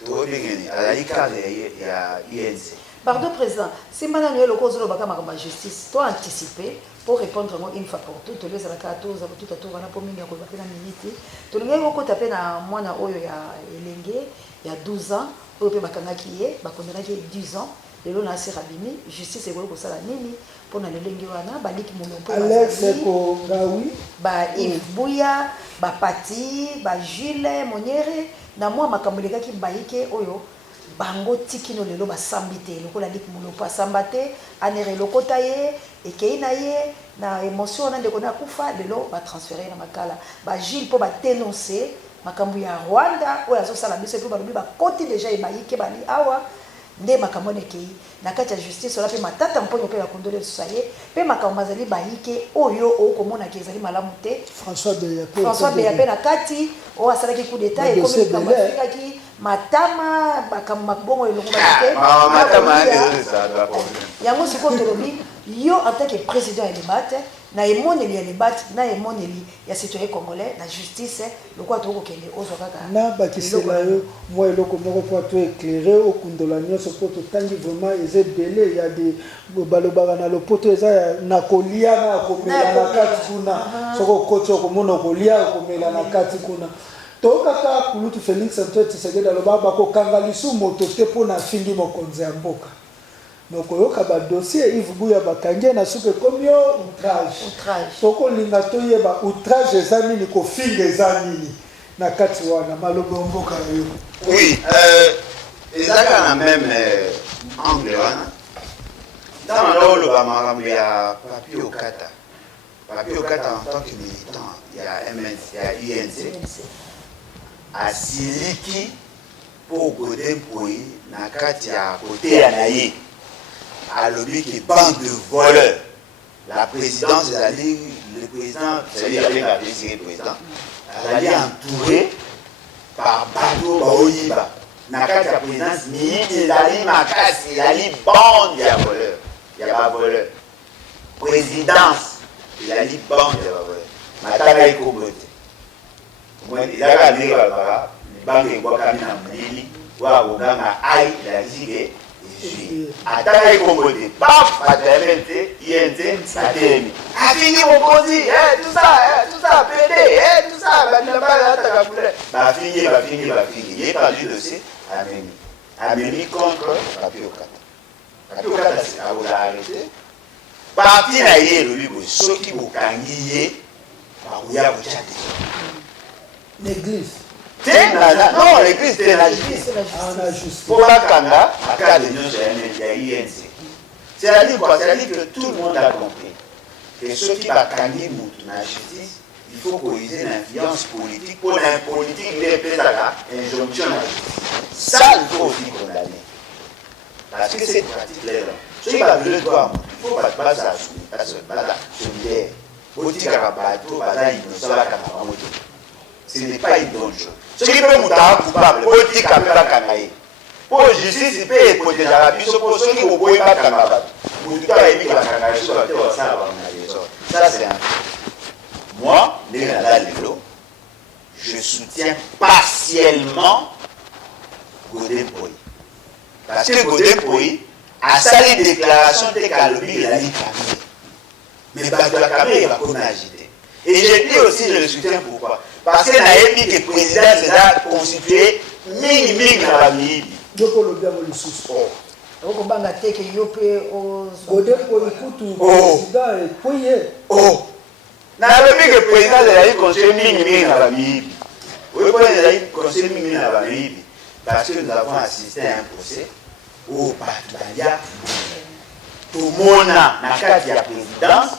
toyebengeni azali cadre ya INC. Pardon, Président, si maintenant nous avons la justice, tu as anticipé pour répondre une fois pour toutes, les alaka tout à tour, on a pour mingi ko bakena minute. Tu ngai ko taper na mwana oyo ya elenge ya 12 ans, oyo pe bakanga kiye, bakondana ki 10 ans. Lelo na Serabimi, justice eko ko sala nini pour na elenge wana baliki mulompo. Alex ko ngawi, ba Yves Bouya, ba Pati, ba Jules Moniere, na moi makamuleka ki baike oyo bango tikino lelo basambi te lokola lik mulopo asamba te anere lokota ye ekei na ye na émotion na ndeko na kufa lelo batransféré na makala ba Gilles po baténoncer makambo ya Rwanda oyo azosala biso pe balobi bakoti déjà ebayike bali awa nde makambo nekei na kati ya justice ola pe matata mponyo pe bakondole lisusa ye pe makambo mazali bayike oyo okomona ki ezali malamu te François Beya pe na kati oyo asalaki coup d'état ekomi likambo afikaki matama bakambongo elongo yango sikoyo tolobi yo en tant que président ya debate na emoneli ya debate na emoneli ya citoyen congolais na justice lokola tokokende ozwa kaka na bakisela yo mwa eloko moko mpo to éclairé okundola nyonso mpo totangi vraiment eza ebele ya de balobaka na lopoto eza na kolia na komela na kati kuna soko okoti okomona kolia okomela na kati kuna tokaka kulutu Félix Antoine Tshisekedi aloba bakokanga lisu moto te mpona afingi mokonzi ya mboka nokoyoka badossier Yves Bouya bakangi na supe komi yo outrage tokolinga toyeba outrage eza nini kofinga eza nini na kati wana maloba mboka yo. Oui, ezaka na même angle wana ntango naoloba makambo ya papier okata en tant que militant ya MNC ya INC asiliki po Godin Poyi na kati ya kote ya na ye alobi ki bande de voleurs la présidence ezali le président c'est-à-dire le président azali entouré par bateau baoyiba na kati ya présidence mingi ezali makasi ezali bande ya voleurs ya bavoleurs présidence ezali bande ya bavoleurs matanga ekombo te ezaka ndenge balobaka libanga ebwakami na molili oyo akoganga ai elakisi ke atanga ekombo te paf bateme te ye nze batemi afingi mokonzi tout ça pede tout ça bandilambaka ataka couleur bafingi ye pardu dossier amemi contre papier okata akola arrêté parti na ye elobi boye soki bokangi ye bakoya kotya te l'église non l'église te na justice po bakanga akade nyonso ya INC c'est-à-dire quoi c'est-à-dire que tout le monde a compris que soki bakangi mutu na justice il faut koyize na influence politique po na politique nde epesaka injonction na justice ça il faut aussi condamner parce que cette pratique là soki babile droit mutu il faut bato baza solidaire botikaka bato baza innocent bakanga bango te. Ce n'est pas une bonne chose. Ce qui peut être coupable, politique à faire la canaille. Pour justice, il peut être protégé à la biso, pour ceux qui ont besoin de la canaille. Ça, c'est un fait. Moi, je soutiens partiellement Godin Poyi. Parce que Godin Poyi a sali une déclaration de Kalobi et la Ligue Camille. Mais la Camille, il va comme agiter. Et je dis aussi, je le soutiens pourquoi. Parce que nayebi que le président s'est constitué mingi na bamiyibi. Yoko bien le sous. okobanga te ke yo pe o Godin Poyi kutu président et Poyi. Oh. Nalobi que le président ezali conseil mingi na bamiyibi. Oui, pourquoi ezali conseil mingi na bamiyibi? Parce que nous avons assisté à un procès où Badia tomona na kati ya présidence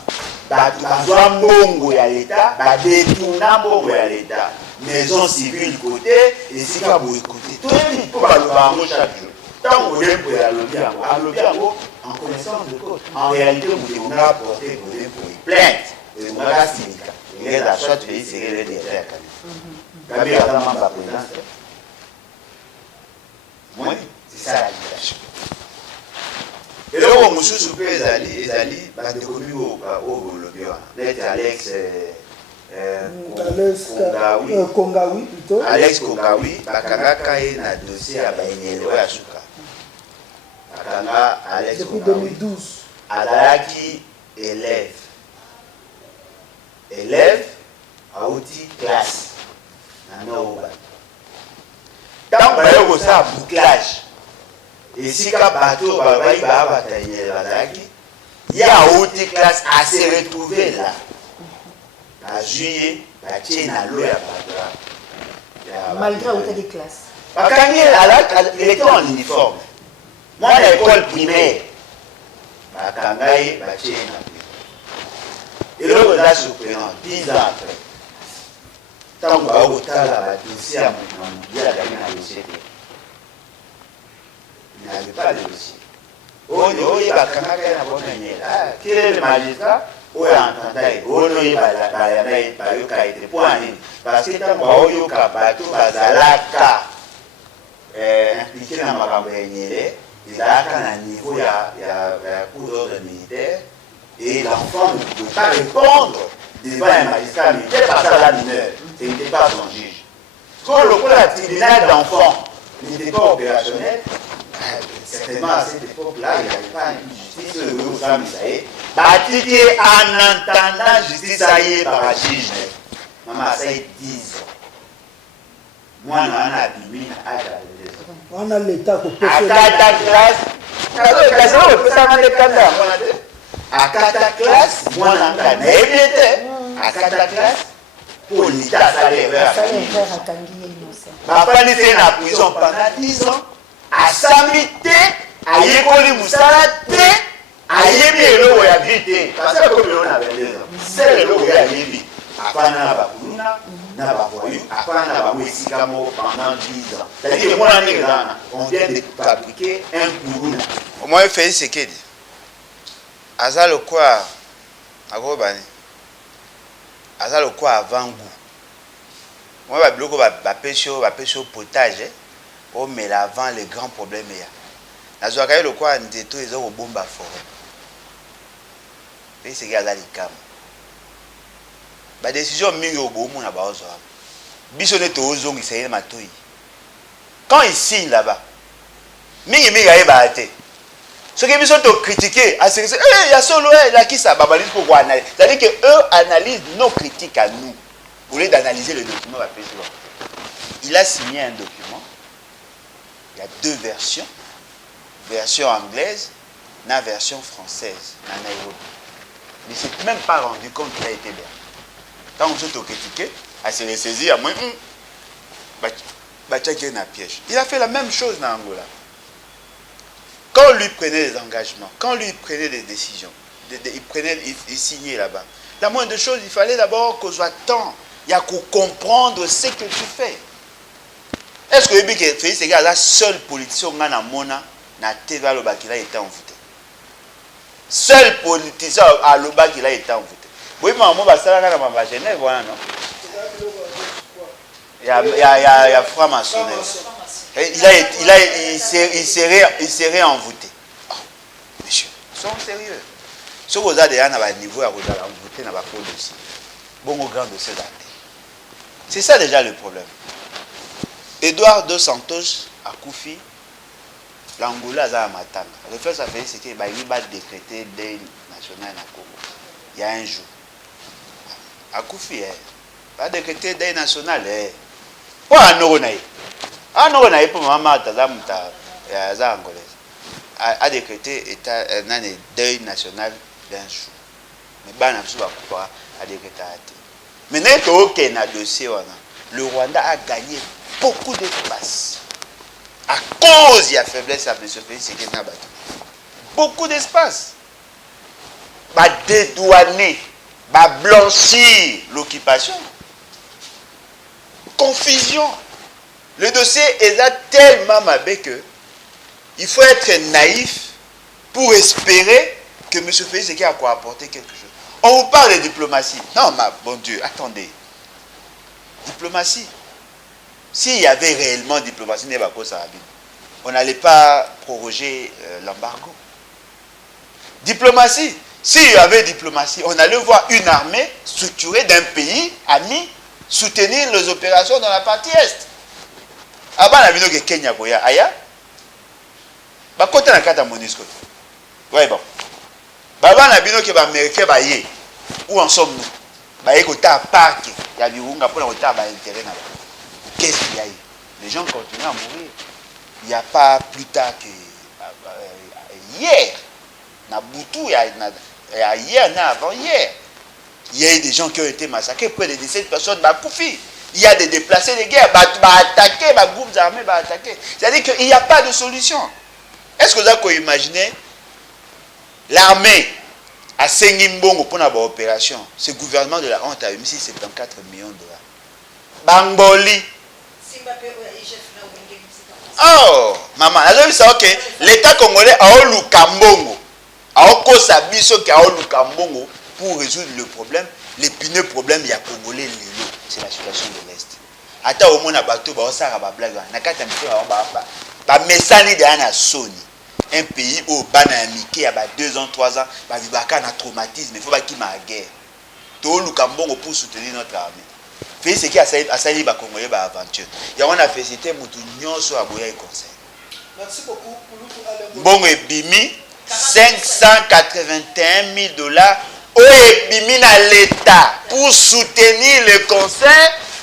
bato bazwa mbongo ya l'État badetourna mbongo ya l'État maison civile côté esika boye côté toyebi mpo baloba yango chaque jour ntango olempo ya alobi yango en connaissance de cause en réalité moto onga apporte olempo plainte ezongaka sindika engeza soit pays serele déjà ya kabi aza membre ya présidence moi c'est ça la leadership eloko mosusu mpe ezali badekomi oyo bolobi wana neti Alex Kongawi bakangaka ye na dossier ya baenyele oyo asuka bakanga Alex depuis Kongawi 2012 azalaki élève auti classe na noba ntango baye kosala bouclage esika bato babai baabata enyele bazalaki ye auti classe ase retrouvé là à juillet batie na lo ya bato malgré autant de classes. bakangi il était en uniforme mwana école primaire bakanga ye batie na eloko eza surprenant 10 ans après ntango bakotala badossier ya moto na motu ye azali na dossier te il n'avait pas de dossier oyo bakangaka ye na bomenyela quel magistrat oyo entenda ye oyo bayana ye bayoka ye te mpo anini parce que ntango baoyoka bato bazalaka impliqué na makambo ya enyele ezalaka na niveau ya cour d'ordre militaire et l'enfant ne pouvait pas répondre devant un magistrat militaire parce que la mineur ce n'était pas son juge. Quand le tribunal d'enfants n'était pas opérationnel, certainement à cette époque-là, il n'y avait pas une justice au sein de Saïd. Batiki en entendant justice Saïd par la juge. Maman Saïd 10 ans. Moi, on a abîmé à on a l'état pour à ta classe. À ta classe, moi, on a à ta classe. Pour l'État, ça les verts. Papa n'était en prison pendant 10 ans. À Samité, à Yekoli Moussalate, à Yébi, il y a vite. Parce que comme on avait 2 ans, c'est le lot où il y a Yébi. Après, on a Bakouna, on a Bakoyu, après, on a Bakouysikamo pendant 10 ans. C'est-à-dire que moi, on vient de fabriquer un Kourouna. Au moins, Félix Sekedi. Aza le quoi Agobani. Aza le quoi avant goût. Moi, je vais pêcher au potage. Mais avant, les grands problèmes. Je vais le quoi Ndeto ils ont bombe à forêt. Et c'est gars là les cam. Ba décision mingi au bon na ba ozo. Bisone to ozo ngi c'est matoi. Quand ils signent là-bas, mingi aye ba ate. Ce qui bisone to critiquer, à ce que il y a solo là qui ça babalise pour quoi analyser. C'est-à-dire que eux analysent nos critiques à nous au lieu d'analyser le document va président. Il a signé un document. Il y a 2 versions. Version anglaise, la version française, à Nairobi. Mais il ne s'est même pas rendu compte qu'il a été bien. Quand on s'est critiqué, à se ressaisir, à moi, piège. Il a fait la même chose dans Angola. Quand on lui prenait des engagements, quand on lui prenait des décisions, il signait là-bas. La moindre chose, il fallait d'abord qu'on soit temps. Il y a qu'à comprendre ce que tu fais. Est-ce que Félix Sekedi est la seule politicien qui a mona na TV à l'Oba qui a été envoûté? Seul politicien à l'Oba qui a été envoûté. Oui, mais moi, je vais à Genève, voilà, non? Il y a franc-maçonnerie. Il serait envoûté. Oh, monsieur, soyons sérieux. Si vous avez un niveau à vous envoûter, vous avez un dossier. Bon, au grand dossier d'année. C'est ça déjà le problème. Edouard Dos Santos a Koufi, l'Angola a Matanga. Le fait, ça fait c'est qu'il va décréter deuil national à Congo. Il y a un jour. À Koufi, il va décréter deuil national. Pour un Noronaï. Un Noronaï pour maman, Taza angolaise. A décrété un deuil national d'un jour. Mais Ban a décrété. Maintenant, dossier, le Rwanda a gagné beaucoup d'espace. À cause de la faiblesse de M. Félix Sekedi. Beaucoup d'espace. va dédouaner, va blanchir l'occupation. Confusion. Le dossier est là tellement mauvais que il faut être naïf pour espérer que M. Félix Tshisekedi a quoi apporter quelque chose. On vous parle de diplomatie. Non, bon Dieu, attendez. Diplomatie. S'il y avait réellement diplomatie, on n'allait pas proroger l'embargo. Diplomatie. S'il y avait diplomatie, on allait voir une armée structurée d'un pays ami soutenir les opérations dans la partie Est. Avant la vidéo que Kenya Goya, aya, bah côté la carte à Monisco. Ouais bon. Avant la vidéo que les Américains ba yé, où en sommes-nous? Bah yé côté à parc, il y a du runga pour la côté à intérêt. Qu'est-ce qu'il y a eu? Les gens continuent à mourir. Il n'y a pas plus tard que hier, na Boutou, hier, avant hier. Il y a eu des gens qui ont été massacrés, près de 17 personnes, Bakoufi. Il y a des déplacés de guerre, attaquer, groupes armés, attaquer. C'est-à-dire qu'il n'y a pas de solution. Est-ce que vous avez imaginé l'armée à Sengimbongo pour l'opération? Ce gouvernement de la honte a émis 74 millions de dollars. Bangoli. Oh, maman, ok. L'État congolais a eu le Kambongo. A eu Kosabiso qui a eu le Kambongo pour résoudre le problème. L'épineux problème, il y a Congolais, c'est la situation de l'Est. Ata au moins, bateau, ça va blague. Nakata mesani de ana Sony. Un pays où banamike il y a 2 ans, 3 ans, il y a un traumatisme, il faut pas qu'il y ait une guerre. Tout le Kambongo pour soutenir notre armée. Fait ce qui a sali ba Congolais ba aventure. Il y a on a félicité mutu nyonso aboya conseil. Merci beaucoup. Bongo ebimi 581 000 dollars. Ebimi na l'État pour soutenir le conseil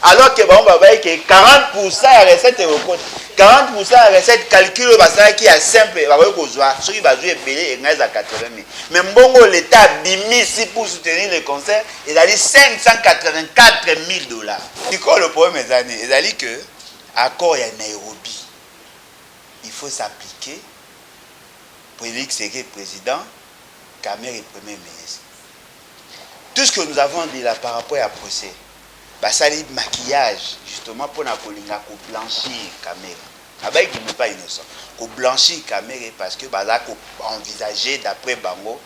alors que bon baba que 40% à recette recode 40% à recette calcul basala qui est simple baba ko zwa ceux qui va jouer belé ngaza 80 000 mais mbongo l'État bimi si pour soutenir le conseil il a dit 584 000 dollars. C'est quoi le problème mes amis? Il a dit que accord il y a Nairobi il faut s'appliquer pour lui que c'est président Kamer est premier ministre. Tout ce que nous avons dit là par rapport à procès, bah ça dit maquillage justement pour la blanchir caméra. Avec il n'est pas innocent. Pour blanchir caméra parce que bah là envisager d'après Bango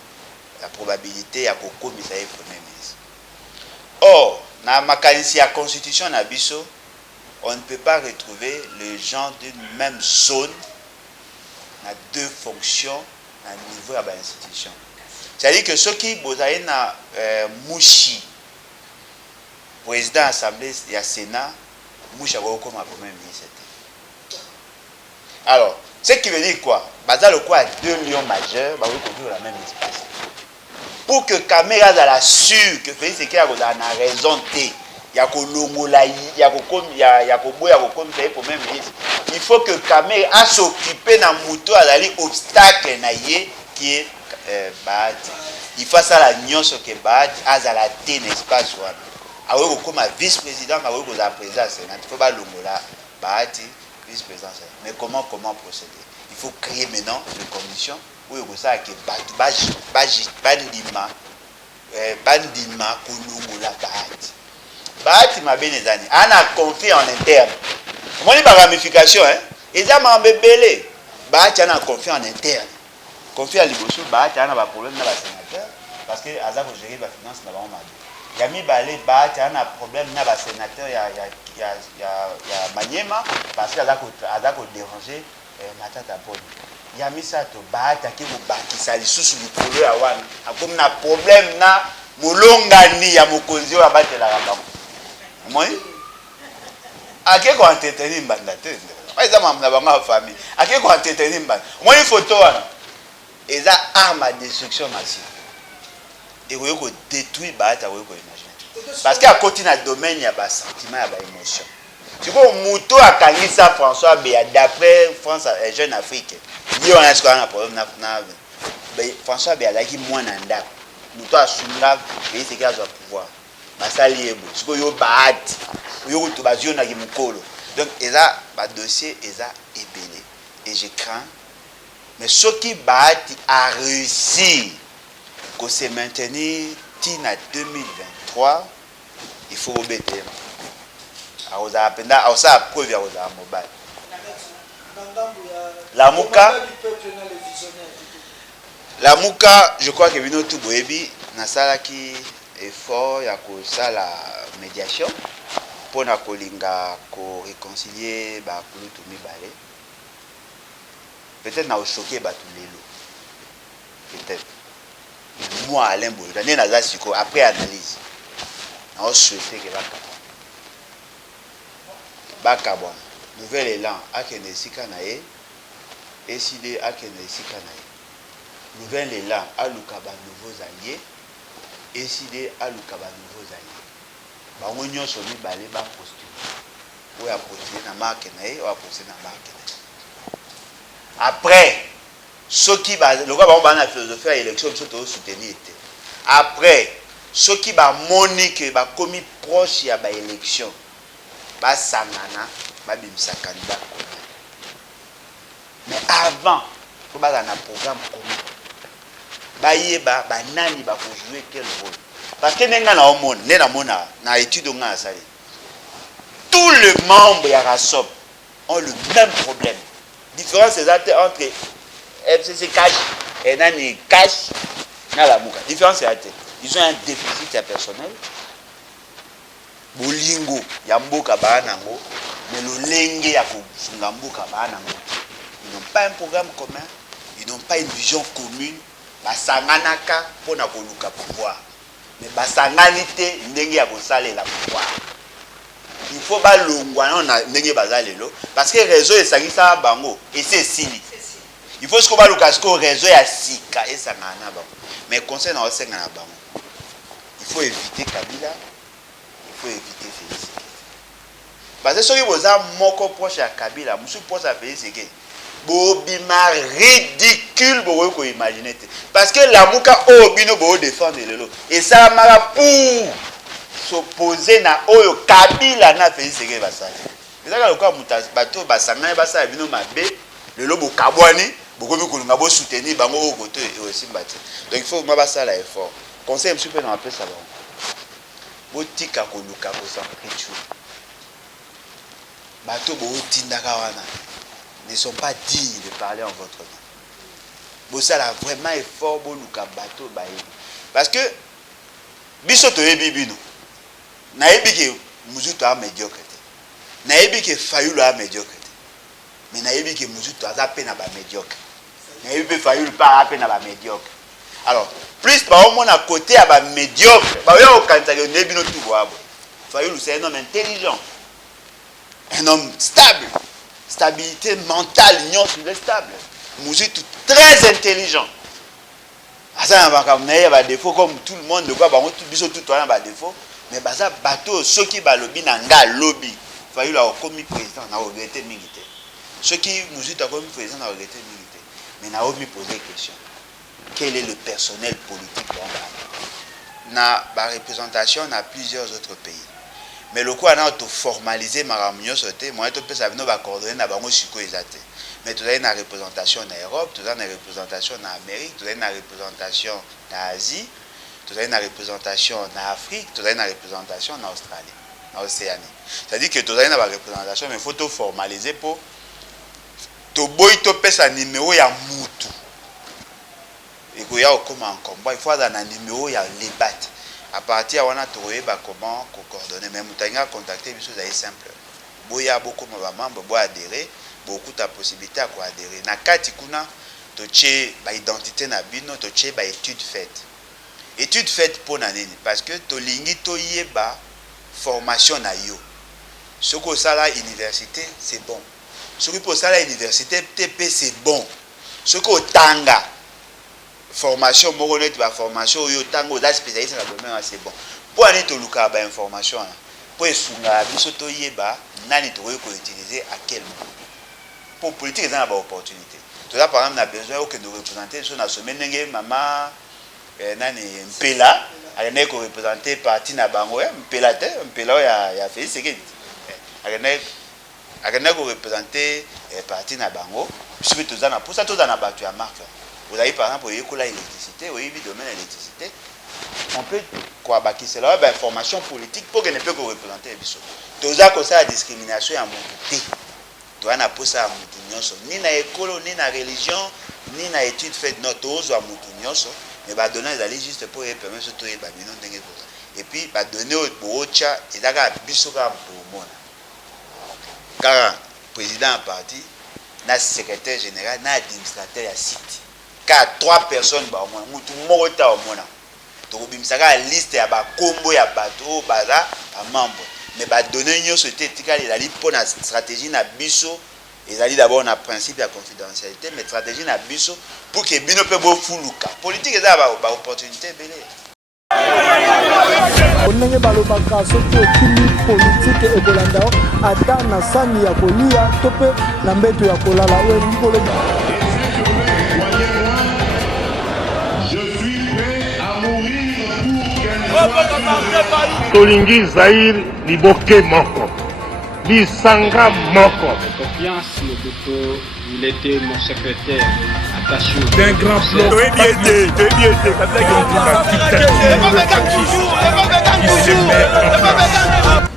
la probabilité à Koko Misaïe premier ministre. Or, dans ma la constitution Nabiso, on ne peut pas retrouver les gens d'une même zone dans 2 fonctions à niveau de l'institution. C'est-à-dire que ceux qui bosaient na Mouchi, président de l'Assemblée et du Sénat, Mouchi a comme premier ministre. Alors, ce qui veut dire quoi? Bazar le quoi 2 lions majeurs, bah oui, qu'on la même espèce. Pour que caméra à la sûre que Félix Tshisekedi a raison T, il y a Kolongola, il y a Koboya, premier ministre. Il faut que caméra a s'occuper dans moto à l'aller obstacle naïe qui est Bahati. Il faut ça la nyonso que Bahati a la té n'est-ce pas soit. Awe comme vice-président, awe comme président Sénat. Il faut pas longola Bahati vice-président. Mais comment procéder? Il faut créer maintenant les conditions où il faut ça que bandima kolongola Bahati. Bahati m'a bien les années. On a confié en interne. Comment il y a une ramification hein? Ils ont belé. Bahati on a confié en interne. Confié à Liboso, Bahati a un problème dans la sénateur parce que Azako gérer la finance dans le monde. Yami Balé, Bahati a un problème dans la sénateur, il y a Maniema parce que Azako déranger Matata Poli. Yami Sato, Bahati a qui vous baki sali sous le couleur à Wan. Comme un problème na Moulongani ya Mokonzi à battre la Rabam. Moi, à qui qu'on entretenir une bande d'attente. Moi, ils ont ma famille. À qui qu'on entretenir une bande. Moi, une photo. Et ça arme à destruction massive. Et vous pouvez détruire Bahati, vous pouvez imaginer. Parce qu'à côté de domaine, il y a des sentiments, il y a des émotions. Si vous Mouto a gagné ça, François Béa, d'après France Jeune Afrique, il y a un problème. François Béa a dit moins d'anda. Mouto a soulevé, et c'est qu'il a le pouvoir. Ça lié. Si vous avez Bahati, vous avez un Mukolo. Donc, il y a un dossier, il y a ébélé. Et je crains. Mais ce qui Bahati a réussi qu'on se maintenir tina 2023 il faut obéter aoza penda aosa preuve ya oza mobile la muka je crois que bino tout boyebi nasala ki effort ya kosala médiation pour na kolinga ko réconcilier ba kulutu mibale peut-être na choquer ba tout lelo peut-être moi Alain Bolda né naza siko après analyse na souhaiter que bakabwa nouvel élan akende sika na ye décider akende sika na ye nouvel élan aluka ba nouveaux alliés décider aluka ba nouveaux alliés bango nyonso mibale ba postuler oya postuler na marque na ye oya postuler na marque na ye après ceux qui ba le gars ba na philosophie à élection biso to soutenir été après ceux qui ba monique ba commis proche ya ba élection ba sangana ba bimisa candidat mais avant faut ba na programme commun ba yeba ba nani ba ko jouer quel rôle parce que nenga na omona ne na mona na étude nga sali tous les membres ya RASOP ont le même problème différence exacte entre FCC cash et nani cash na la muka différence exacte ils ont un déficit personnel bolingo ya mboka banango mais le lenge ya kofunga mboka banango ils n'ont pas un programme commun ils n'ont pas une vision commune basanganaka pona koluka pouvoir mais basangani te ndenge ya kosalela pouvoir il faut balongwa na ndenge bazalelo parce que réseau esangisa bango et c'est sili il faut ce qu'on va le casque au réseau ya sika et sangana bango mais conseil na osenga na bango il faut éviter Kabila il faut éviter Félix parce que ceux qui boza moko proche à Kabila musu proche à Félix bobima ridicule boyo ko imaginer parce que la muka obino bo défendre lelo et ça mara pour s'opposer na oyo Kabila na Félix basali ezaka lokwa muta bato basangana basala bino mabe lelo bo kabwani bokomi kolunga bo soutenir bango au côté aussi mbati donc il faut mabasala effort conseil monsieur peut appeler ça bon botika koluka ko s'enrichir bato bo tindaka wana ne sont pas dignes de parler en votre nom. Bosala vraiment effort boluka bato baye parce que biso to yebi bino na yebi ke muzuto a médiocrité na yebi ke Fayulu a médiocrité mais na yebi ke muzuto aza pe na ba médiocre na yebi Fayulu pas a pe na ba médiocre alors plus par au moins à côté à ba médiocre ba yo kanza ke nebi no tout boabo Fayulu c'est un homme intelligent un homme stable stabilité mentale non stable muzuto très intelligent asa na ba défaut comme tout le monde de quoi bango tout biso tout na ba défaut mais baza bateau ceux qui balobi na nga lobby Fayulu a commis président na regretté mingi te ceux qui muzuto a commis président na regretté mingi te mais na omi poser question quel est le personnel politique dans la représentation dans plusieurs autres pays mais le coup on a auto formalisé maramio sauté moi to pesa bino ba coordonner na bango siko ezate mais tu as une représentation en Europe tu as une représentation en Amérique tu as une représentation en Asie tu as une représentation en Afrique tu as une représentation en Australie en Océanie c'est-à-dire que tu as une représentation mais il faut tout formaliser pour to boy to pesa numéro ya mutu et que ya okoma en combat il faut avoir un numéro ya débat à partir wana toyeba comment coordonner même mutanga contacter biso za simple boya beaucoup ma membre bo adhérer beaucoup ta possibilité à adhérer na kati kuna to tche ba identité na bino to tche ba étude faite pour na nini parce que to lingi to yeba formation na yo ce que ça la université c'est bon ce que pour ça la université TP c'est bon ce que tanga formation moronete ba formation yo tango da spécialiste na domaine c'est bon pour aller to luka ba information pour esunga biso to yeba nani to ko utiliser à quel moment pour politique dans ba opportunité to là par exemple na besoin que nous représenter sur na semaine ngé mama nani mpela alene ko représenter parti na bango mpela te mpela ya fait c'est que alene ko représenter parti na bango biso to za na pour ça to za na batu ya marque vous avez par exemple écola électricité l'électricité, oui, le domaine de l'électricité. On peut quoi bâtir cela, formation politique pour que ne peut que représenter les bisous. Tout ça, comme ça, la discrimination à mon côté. Tu as pour ça à mon ni dans l'école, ni dans la religion, ni dans l'étude faite non, tous à mon mais bah donner d'aller juste pour permettre surtout les babylons d'engue pour ça. Et puis bah donner au bocha et d'ailleurs bisous comme pour moi. Car président en parti, na secrétaire général, na administrateur à site. Car 3 personnes bah au moins, tout morota au moins. Donc bimsaka liste ya ba combo ya bateau baza à membre. Mais bah donner une société il a pour la stratégie na biso. Ils ont dit d'abord on a principe de confidentialité, mais stratégie na biso pour que bino peut beau fuluka. Politique est là ba opportunité belé. Onenge balobaka soki okili politique ebolanda ata na sani ya kolia to pe na mbeto ya kolala oyo likolo. Je suis prêt à mourir pour Tolingi Zahir Liboke Moko. Lisanga Moko. De confiance, Mobutu, il était mon secrétaire attaché au D'un grand bloc.